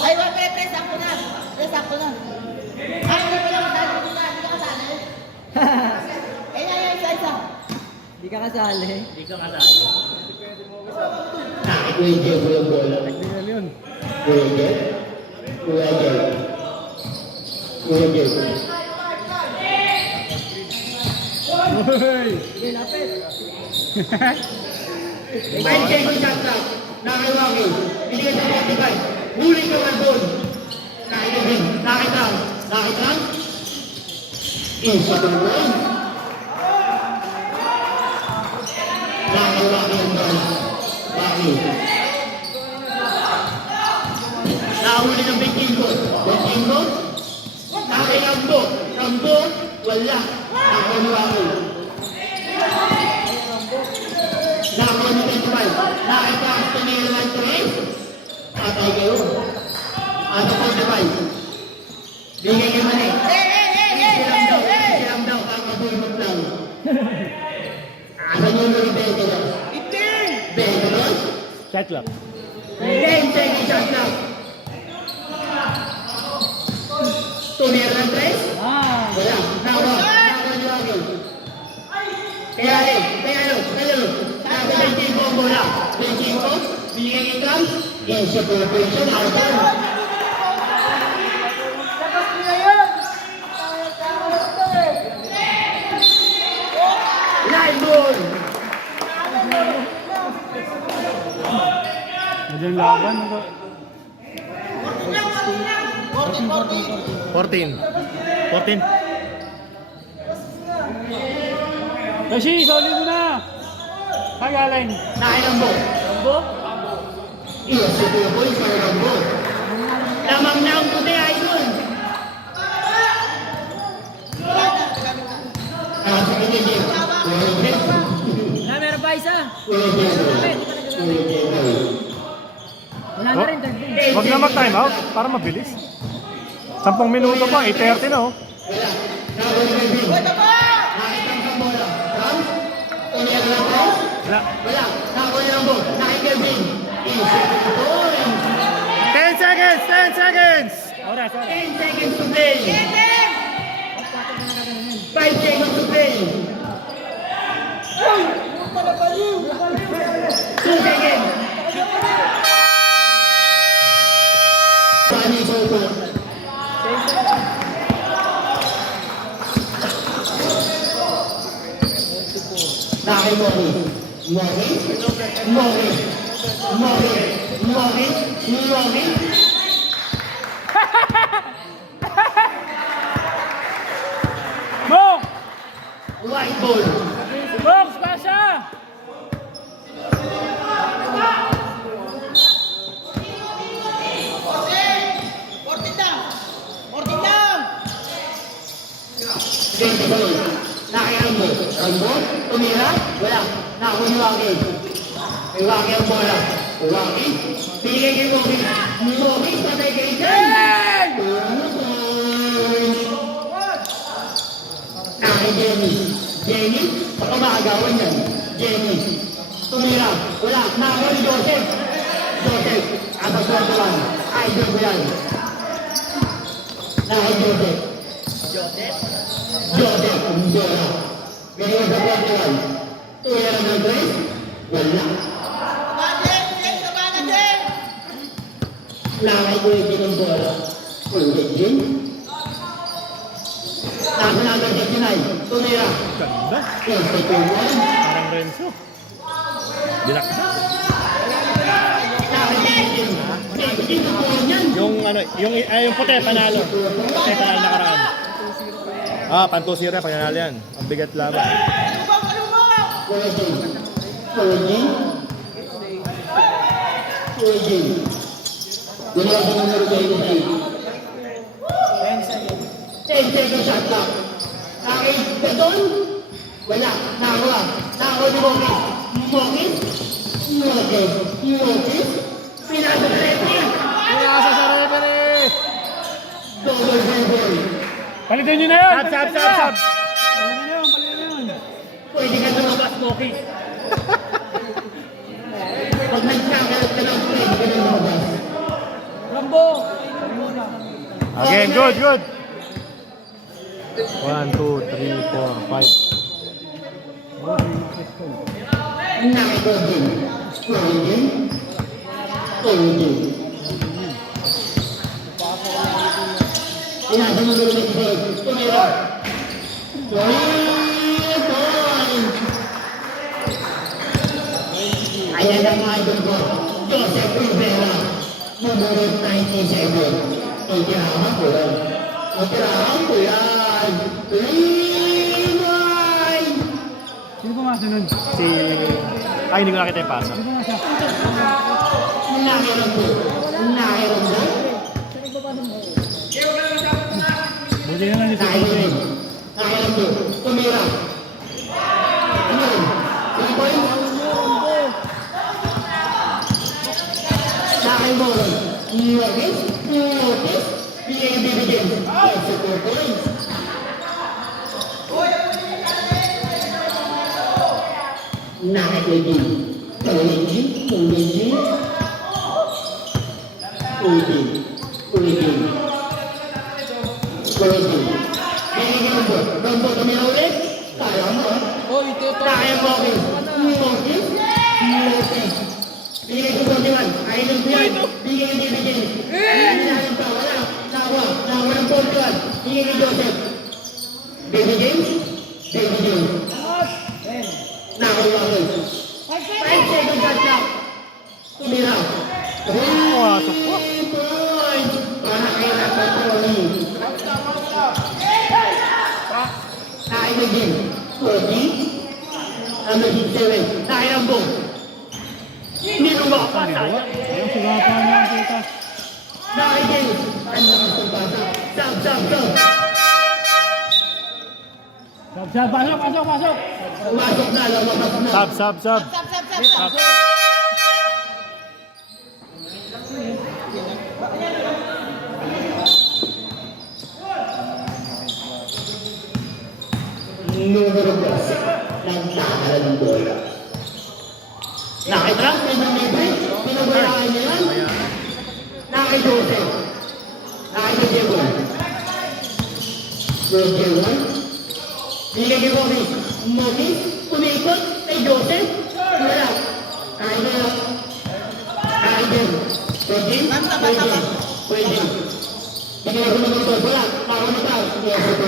Ay, wag, press ako na. Press ako na. Ay, hindi ko lang kasali. Hindi ka kasali. Ay, isa. Hindi ka kasali. Kuya Jeff yung bola. Technical yun. Kuya Jeff. Kuya Jeff. Kuya Jeff. Uy! Sige, lapit. 5 seconds shot clock. Nakiwagi. Binigay sa 45. Huli ka man doon. Nakitawin. Nakitang. Nakitang. Isa to the goal. Nakiwagi ang bola. Wagi. Nahuli ng Bentingo. Bentingo. Nakirambo. Rambo. Wala. Nakiwagi. Nakakuha ni 25. Nakita ang tumira ng 3. Patay kayo. Ano po 25? Bigay kayo man eh. Siram daw. Kakabulmot lang. Asan yung mga Bentingo? 15! Bentingo? Shot clock. 10 seconds shot lang. Tumira ng 3? Ah! Wala. ilalim. Tayo. Nasa 25 ang bola. 25. Binigay yung drum. Yes, sa preparation. Out. Line ball. Medyo laban. 14. Kasi, solid mo na. Pag-align. Nakailang ball. Yes, sa 2 points. Nakailang ball. Lamang na ang puti, idol. Nasa pinigil. Meron pa isa. Wala na rin. Huwag na mag-time out para mabilis. 10 minuto pa, 8:30 na oh. Wala. Wala. Nakakuha ng ball. Nakikilbing. 10 seconds! 10 seconds! Oras. 10 seconds to play. 5 seconds to play. 2 seconds. Paano yung photo? Nakay Morris. Mok! White ball. Mok! Spasya! Game ball. Nakay Rambo. Tumira. Wala. Nakakuha ni Waki. Kay Waki ang bola. Waki. Pinigay kay Moki. Moki. Patay kay Jen. Nakay Jenny. Baka makagawan yan. Jenny. Tumira. Wala. Nakakuha ni Joseph. Atas na idol ko yan. Nakay Joseph. Ang bola. Ngayon sa pagkawan. Tuya na ng Grace. Wala. Nakay ko yung ng bola. Ulit yun. Nasa natin sa Sinay. Tumira. Ganda. Yes, sa tuwan. Parang Renzo. Dilakda. Nakay Jenny. Jenny sa tuwan yan. Yung puti, panalo. Puti, panalo nakaraan. Pan 2-0 yan, pag nanalo yan. Ang bigat laban. Wala ka ng numero 10 seconds shot clock. Nakay Gadon. Wala. Nakakuha ni Mokis. Pinasa sa referee. Pinasa sa referee! Double dribble. Palitin nyo na yun! Sab! Palitin nyo yun! Pwede ka lumabas, Mokis. Pag nagkakalat ka lang, pwede ka lumabas. Rambo. Again, good! 1, 2, 3, 4, 5. Nakay Godin. Pinasa mo ng referee. Tumira. 3 points. Ayan ang idol ko. Joseph Rivera. Numero 97. Itirahan ko yan. 3 points. Sino pumasa nun? Ay, hindi ko nakita yung pasa. Nakiram ko. Buti na lang yung Nakiram ko. Tumira. Ano yun? 3 points? Nakimoron. Notice. Bibigyan. Yes, 4 points. Nakikigil. Tuligin. Bibigyan mo. Rambo, tumira ulit. Kaya mo. Nakayang Bobby. Moses. Moses. Bigay ko 41. Ayun ko yan. Bigay ko bigay. Ayun pa. Wala. Nawa. Nawa ng 41. Bigay ko Joseph. Baby James. Baby James. Nakayang Bobby. 5 seconds at lang. Tumira. Pumasok po. Points. Para kay Rapatroni. Nakayang James. 40. Number 7. Nakayang Bong. Hindi nung makapasa. Ang sugapan niya kita. Nakayang. Ang lakas ng bata. Sab. Pasok. Pumasok na. Lumabas na. Sub. Sab. Numero 12. Nagkakaroon ng bola. Nakitrap, pinagulaan niya yan. Nakidose. Nakidose. Jose. Bigay kay Bobby. Bobby, umikot kay Joseph. Wala. Nakidose. Pwede. Bigay ko naman ito. Wala. Pakamataw. Yes, ito.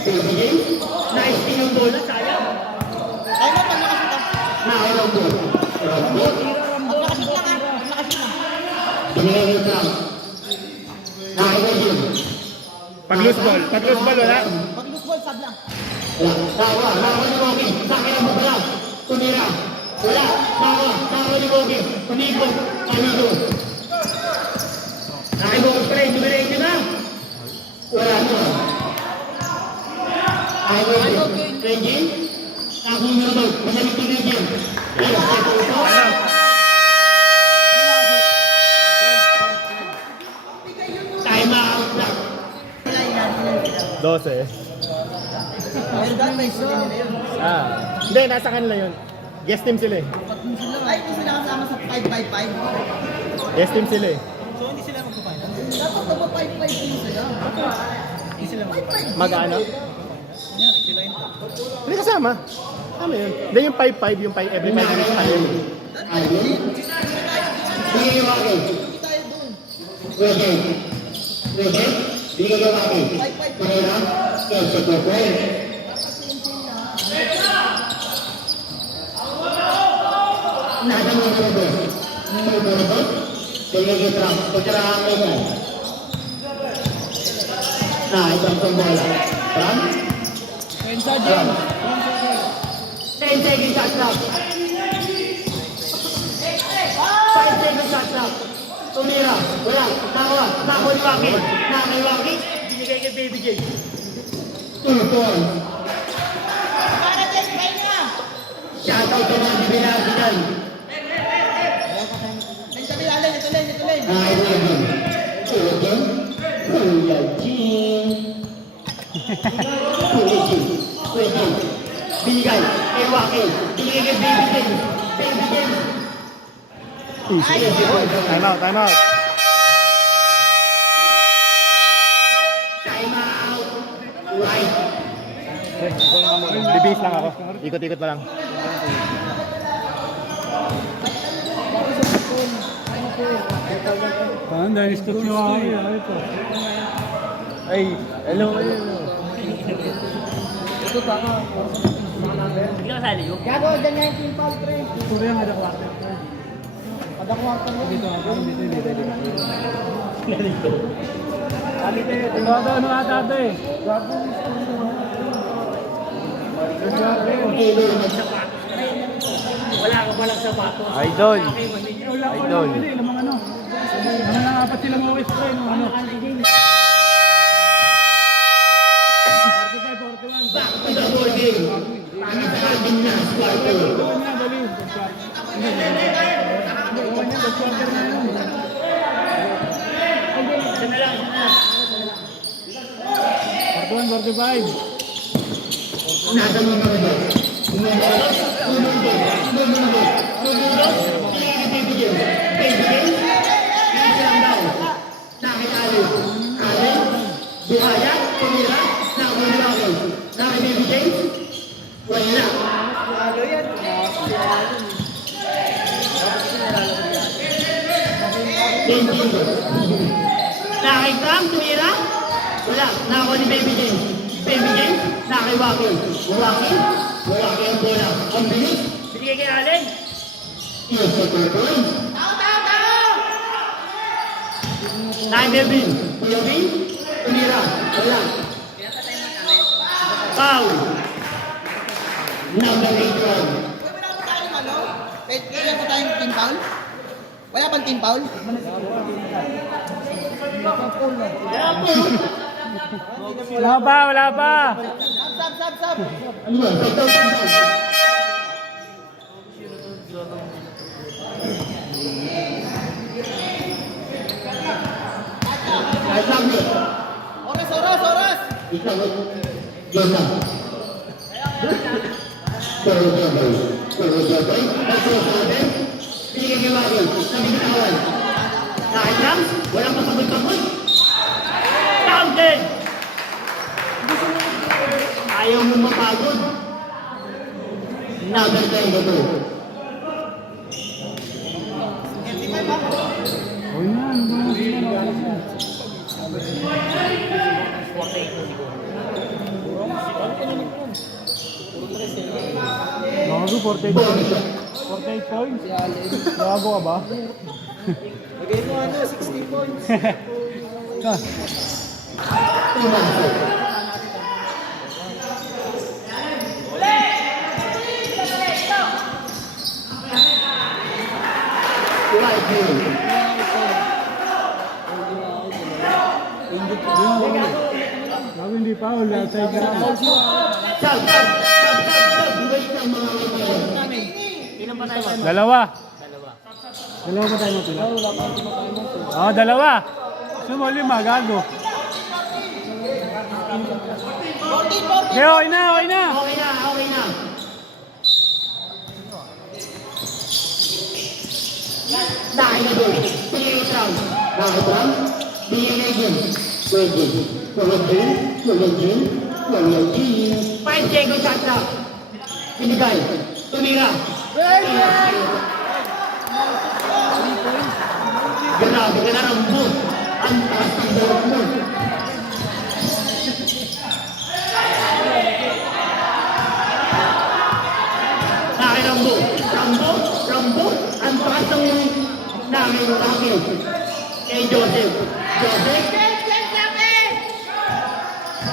Baby James. Nice pin yung bola, sayang. Ay, mo, pag nakasita. Nakawang bola. Pag nakasita nga. Pag nakasita. Binigay yung Trump. Nakawang James. Pag loose ball, wala. Pag loose ball, sab lang. Wala. Nawa ni Mogi. Sakay ang bola. Tumira. Wala. Nawa ni Mogi. Tumikot. Panigo. Nakawang play. Dumiretso na. Wala mo. Reggie, aku nyuruh menjadi tiga jam. Time out lang. 12. Hindi, nasa kanila yun. Guest team sila eh. Ay, hindi sila kasama sa 5-5-5. Guest team sila eh. Dapat mag 5-5 din sila. Mag-ano? Hindi kasama. Ano yun? Hindi yung 5-5, yung 5 every 5 minutes pa yun. Bigay yung akin. Pwede. Bigay yung akin. Pwede. Kasi ko pwede. Nada mo ito doon. Bigay yung Trump. Pagkarahan mo yan. Itong bola. Trump. 10 seconds shot clock. 5 seconds shot clock. Tumira. Wala. Nakuha ni Waki. Waki. Binigay kay Baby J. 2 points. Para dyan, kaya na. Shoutout sa mga binasi dyan. Ito lane. Ito yun. Kuya Jim. Binigay kay Waki. Binigay kay Baby J. Time out. Time out. Right. Bibis lang ako. Ikot-ikot pa lang. Dahil instruction ako ito. Ay, hello. Hindi ka kasali yun? Gago, dyan nga yung team foul, pre. Puro yung ada kwarto. Kada kwarto mo. Dito. Ano ata ito eh? Wala ka palang sapatos. Idol. Idol. Ano lang apat silang always try no ano. 45-41. Back to the ball game. Para sa ating last quarter. Partuan 45. Nasa mga ba? Baby game. Nasa lang daw. Nakitalo. Allen. Bihaya, tumira, nakakuha ni Waki. Nakibibigay, wala. Lalo yan. Nakikram, tumira, wala. Nakakuha ni Baby James. Baby James, nakiwaki. Waki, waki ang bola. Ang bilis, binigay kay Allen. Yes, sa turtle. Nakibibil, Bill, tumira, wala. Foul. Number 8 round. Wala ba tayong ano? Wala ba tayong team foul? Wala bang team foul? Wala pa, wala pa. Sab. Ano ba? Oras! Ikaw, Jota. Pero Jota. Ang sinasabi, binigay kay Waki. Nabibitawan. Kahit lang, walang pasabot-sabot. Counted! Ayaw mo mapagod. Number 10 ito. Gago, 48 points. 48 points? Gago ka ba? Lagay mo 60 points. Right here. Gago, hindi pa. Wala sa ika. Sab. Wait lang mga kaibigan. Dalawa. Dalawa ba tayo matula? Oo, dalawa. Sumo, lima, gago. Okay, okay na. Okay na. Dahil na doon. Pinigay round. Bakit round? Pinigay game. Pwede. Walang game. 5 seconds shot na. Pinigay. Tumira. Grabe ka na rambo. Ang taas ng dawag mo. Rambo. Ang taas ng namin namin. Kay Joseph.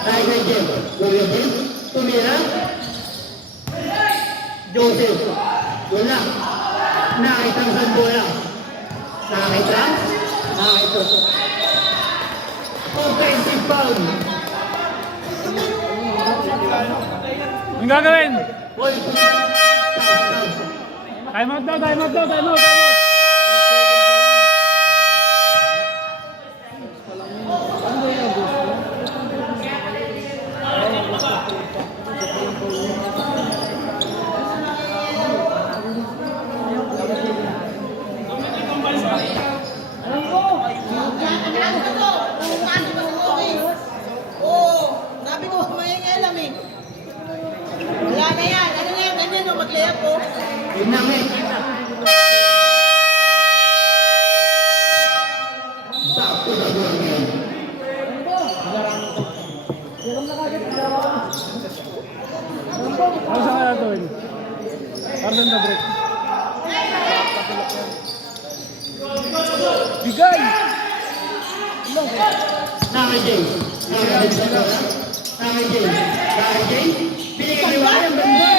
Dahil kay Jeff. Joseph. Tumira. Joseph. Wala. Nakitang sa bola. Nakita. Offensive foul. Anong gagawin? Ball. Time out daw. Sabi ko, may alam eh. Wala na yan. Ano na yan? Ganyan o, mag-layup po. Yun na nga. Sakto na doon ngayon. Ano sa kaya to? Pardon the break. Bigay! Nakay James. Binigay ni Wally ang ganda.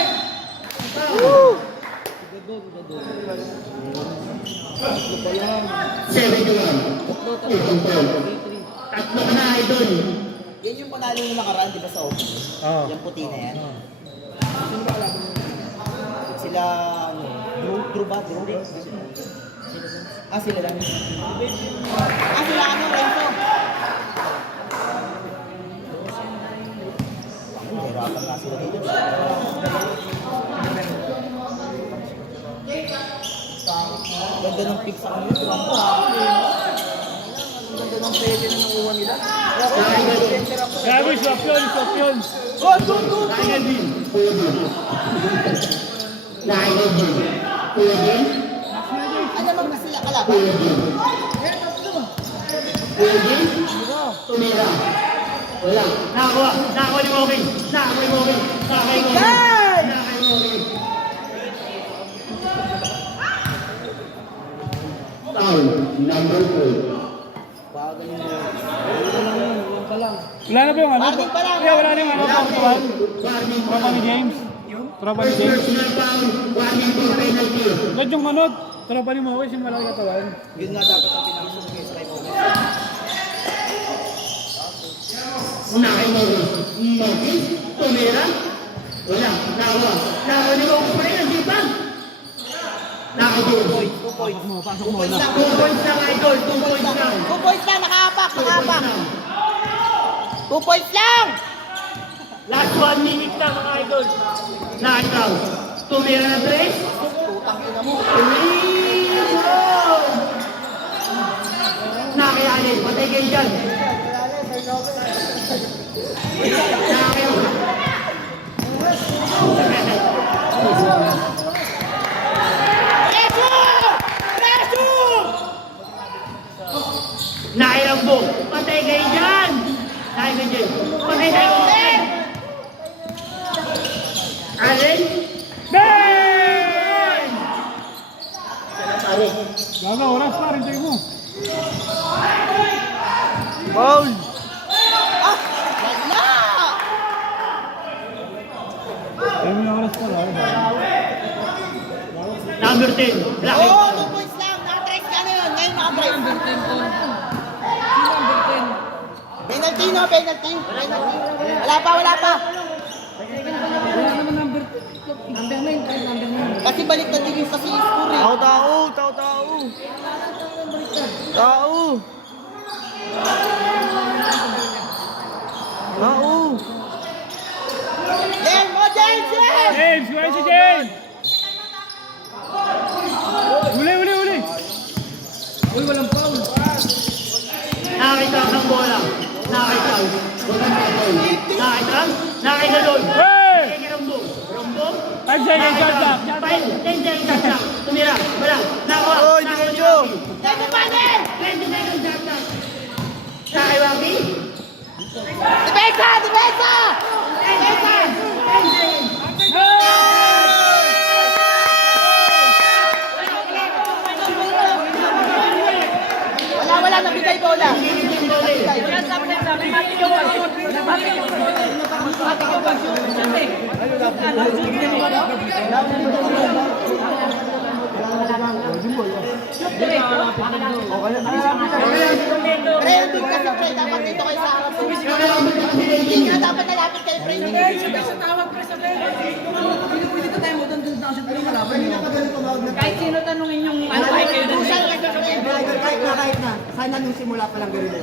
Tatlo ka na, idol. Yan yung panalo nung nakaraan, di ba sa office? Oo. Yung puti na yan. Sino ba alam mo? Sila, ano, Drew ba? Sila lang. Sila ano, Renzo. Hirapan nga sila dito. Ganda ng pick sa kanila. Ganda ng pwede na nakuha nila. Sabi, swap yun, swap yun. Go, go, go! Nakay Kelvin. Kuya Jin. Nakay Kelvin. Kuya Jin. Ano naman na sila kalaban? Kuya Jin. Kuya Jin. Tumira. Wala. Nakakuha. Nakakuha ni Moki. Nakakuha ni Moki. Nakakuha ni Moki. Hey! Nakakuha ni Moki. Foul. Number 4. Wala na ba yung ano? Warning pa lang. Kaya wala na yung ano, pangtuan? Warning for Tropa ni James? Tropa ni James? personal foul. Warning for penalty. Ba't yung ano, tropa ni Mowes yung malaki katawan? Nakay Moki. Moki. Tumira. Wala. Nakakuha. Nakakuha ni Moki pa rin ang sipag. Nakakuha. 2 points lang, idol. 2 points lang. 2 points lang, nakahapak, nakahapak. 2 points lang! Last 1 minute na mga idol. Knockout. Tumira na 3. Nakayali. Patay kayo dyan. Nakayaw. Nakayang po. Patay kayo dyan. Nakay kayo dyan. Patay kayo dyan. Alin? Ben! Gaga, oras pa rin tayo mo. Ah! Wala! Tayo mo yung oras pa rin. Number 10. Black. Oo, 2 points lang. Nakatrace ka na yun. Ngayon nakatrace. Penalty no, penalty. Penalty. Wala pa, wala pa. Kasi balik na tingin kasi score eh. Tao. James, mo James, James! James, kuha si James! Uli! Uy, walang foul. Nakakita ng bola. Nakakita. Nakakita. Nakakita doon. Hey! Nakakita Rombong. Rombong. 5 seconds, shot up. 10 seconds shot clock. Tumira. Wala. Nakuha. Oy, Nakuha ni diretso. Waki. James, pade! 20 seconds shot clock. Sa kay Waki. Depensa! Depensa! 10 seconds. 10 seconds. Wala, nabigay bola. Pre, andun ka sa pre. Dapat dito kayo sa harap. Hindi nga dapat nalapit kayo, pre. Kahit sino tanungin yung ano ay kayo na Saan ka sa pre? Sana nung simula pa lang ganun.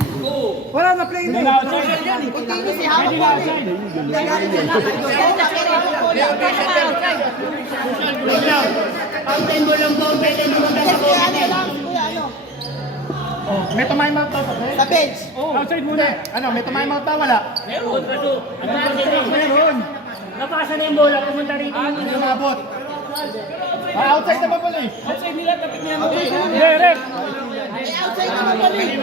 Wala na play na. Continue si Hawak po eh. Wait lang. Fountain ball lang po. Pwede naman tayo sa Kuya, ano bola. lang? Kuya, ano? May tumay mount to. Sa bench. Outside muna. Ano, may tumay mount na wala? Meron. Kaso, ang natin eh. Meron. Napasa na yung bola. Pumunta rito. Hindi umabot. Outside na ba pala eh? Direct. Eh, outside naman pala eh.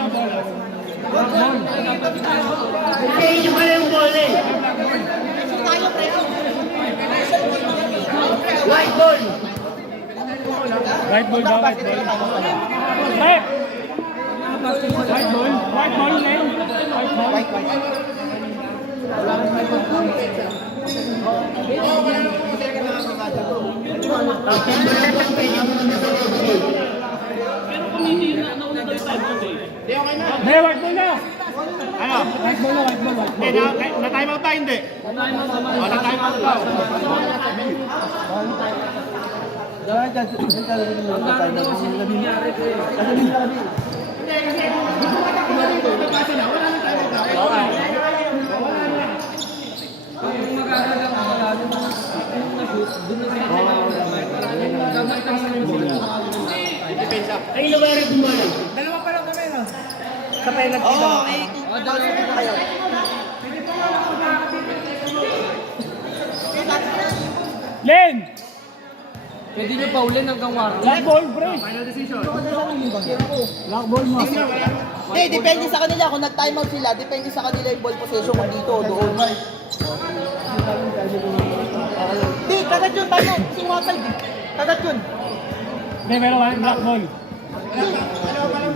Change pala yung bola eh. Tayo, pre. White ball. Right ball daw, right ball. Left. Right ball. Right ball, lane. Right ball. Fountain ball lang po. Pwede naman tayo sa bola. May right ball na. Ano? Right ball na, right ball. Hindi, na-time out tayo hindi. Na-time out daw. Ay, lumayari yung bola. Oo, eh, kung Len! Pwede nyo paulin hanggang warto. Black ball, pre. Hindi, depende sa kanila. Kung nag-time out sila, depende sa kanila yung ball possession kung dito o doon. Hindi, kagat yun tayo. Sing one side. Kagat yun. Hindi, meron ka, black ball.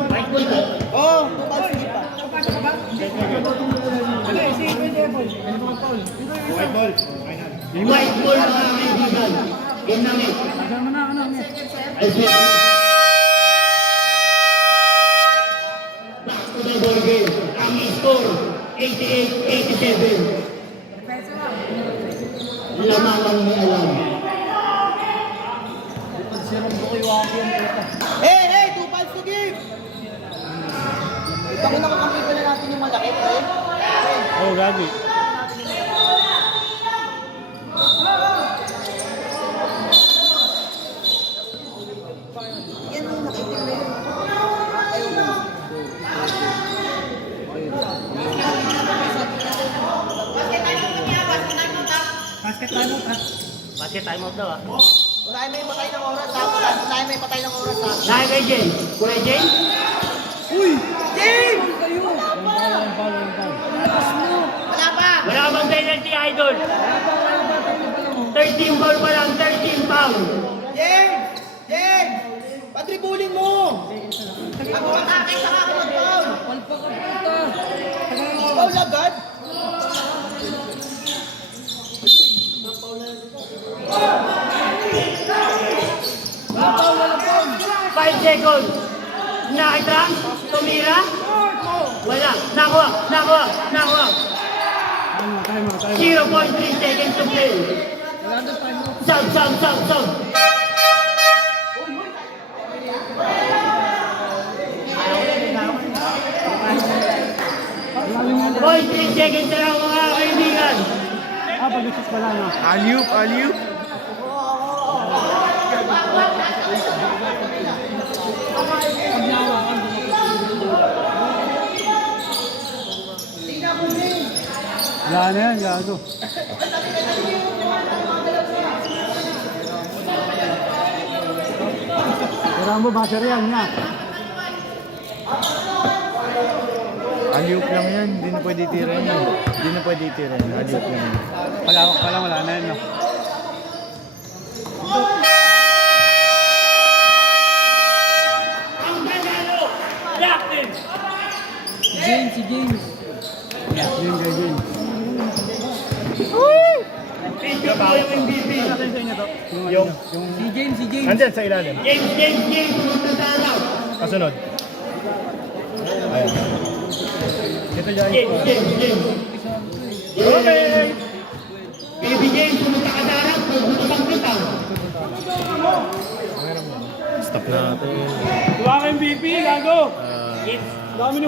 White ball ba? Oo, total sige pa. White ball. White ball mga kaibigan. Game namin. Ay, sir. Back to the ball game. Ang score, 88-87. Lamang ang may alam. Hey, 2 points to give! Ito ko nakakampi na natin yung malaki, eh. Oh, gagi. Yan yung nakikita yun. Basket time out daw ah. Unahin mo yung patay ng oras, ha? Unahin mo yung patay ng oras, ha? Lahat kay Jane. Kuya Jane? James! Wala pa! Wala ka bang penalty, idol? 13 ball pa lang, 13 foul. James! James! Patribulin mo! Ako matake sa akin ng foul! Foul agad? 5 seconds. Nakita? Tumira? Wala. Nakuha. 0.3 seconds to play. Sub. Point 3 seconds na lang mga kaibigan. Pag-isip pa lang, ha? Alley-oop. Wala na yan, gago. Rambo, basher yan, nga. Alley-oop lang yan. Hindi na pwede tiran yan. Alley-oop lang yan. Palawak pa lang, wala na yan, no? Ang panalo, Captain. James. Yun, gagawin. Picture po yung MVP. Yung, Si James. andyan sa ilalim. James, pumunta sa araw. Kasunod. Ayan. Ito dyan. James. Okay. Baby James, pumunta ka sa araw. Butang-butang. Stop natin. Tuwa ka MVP, gago. Dami ni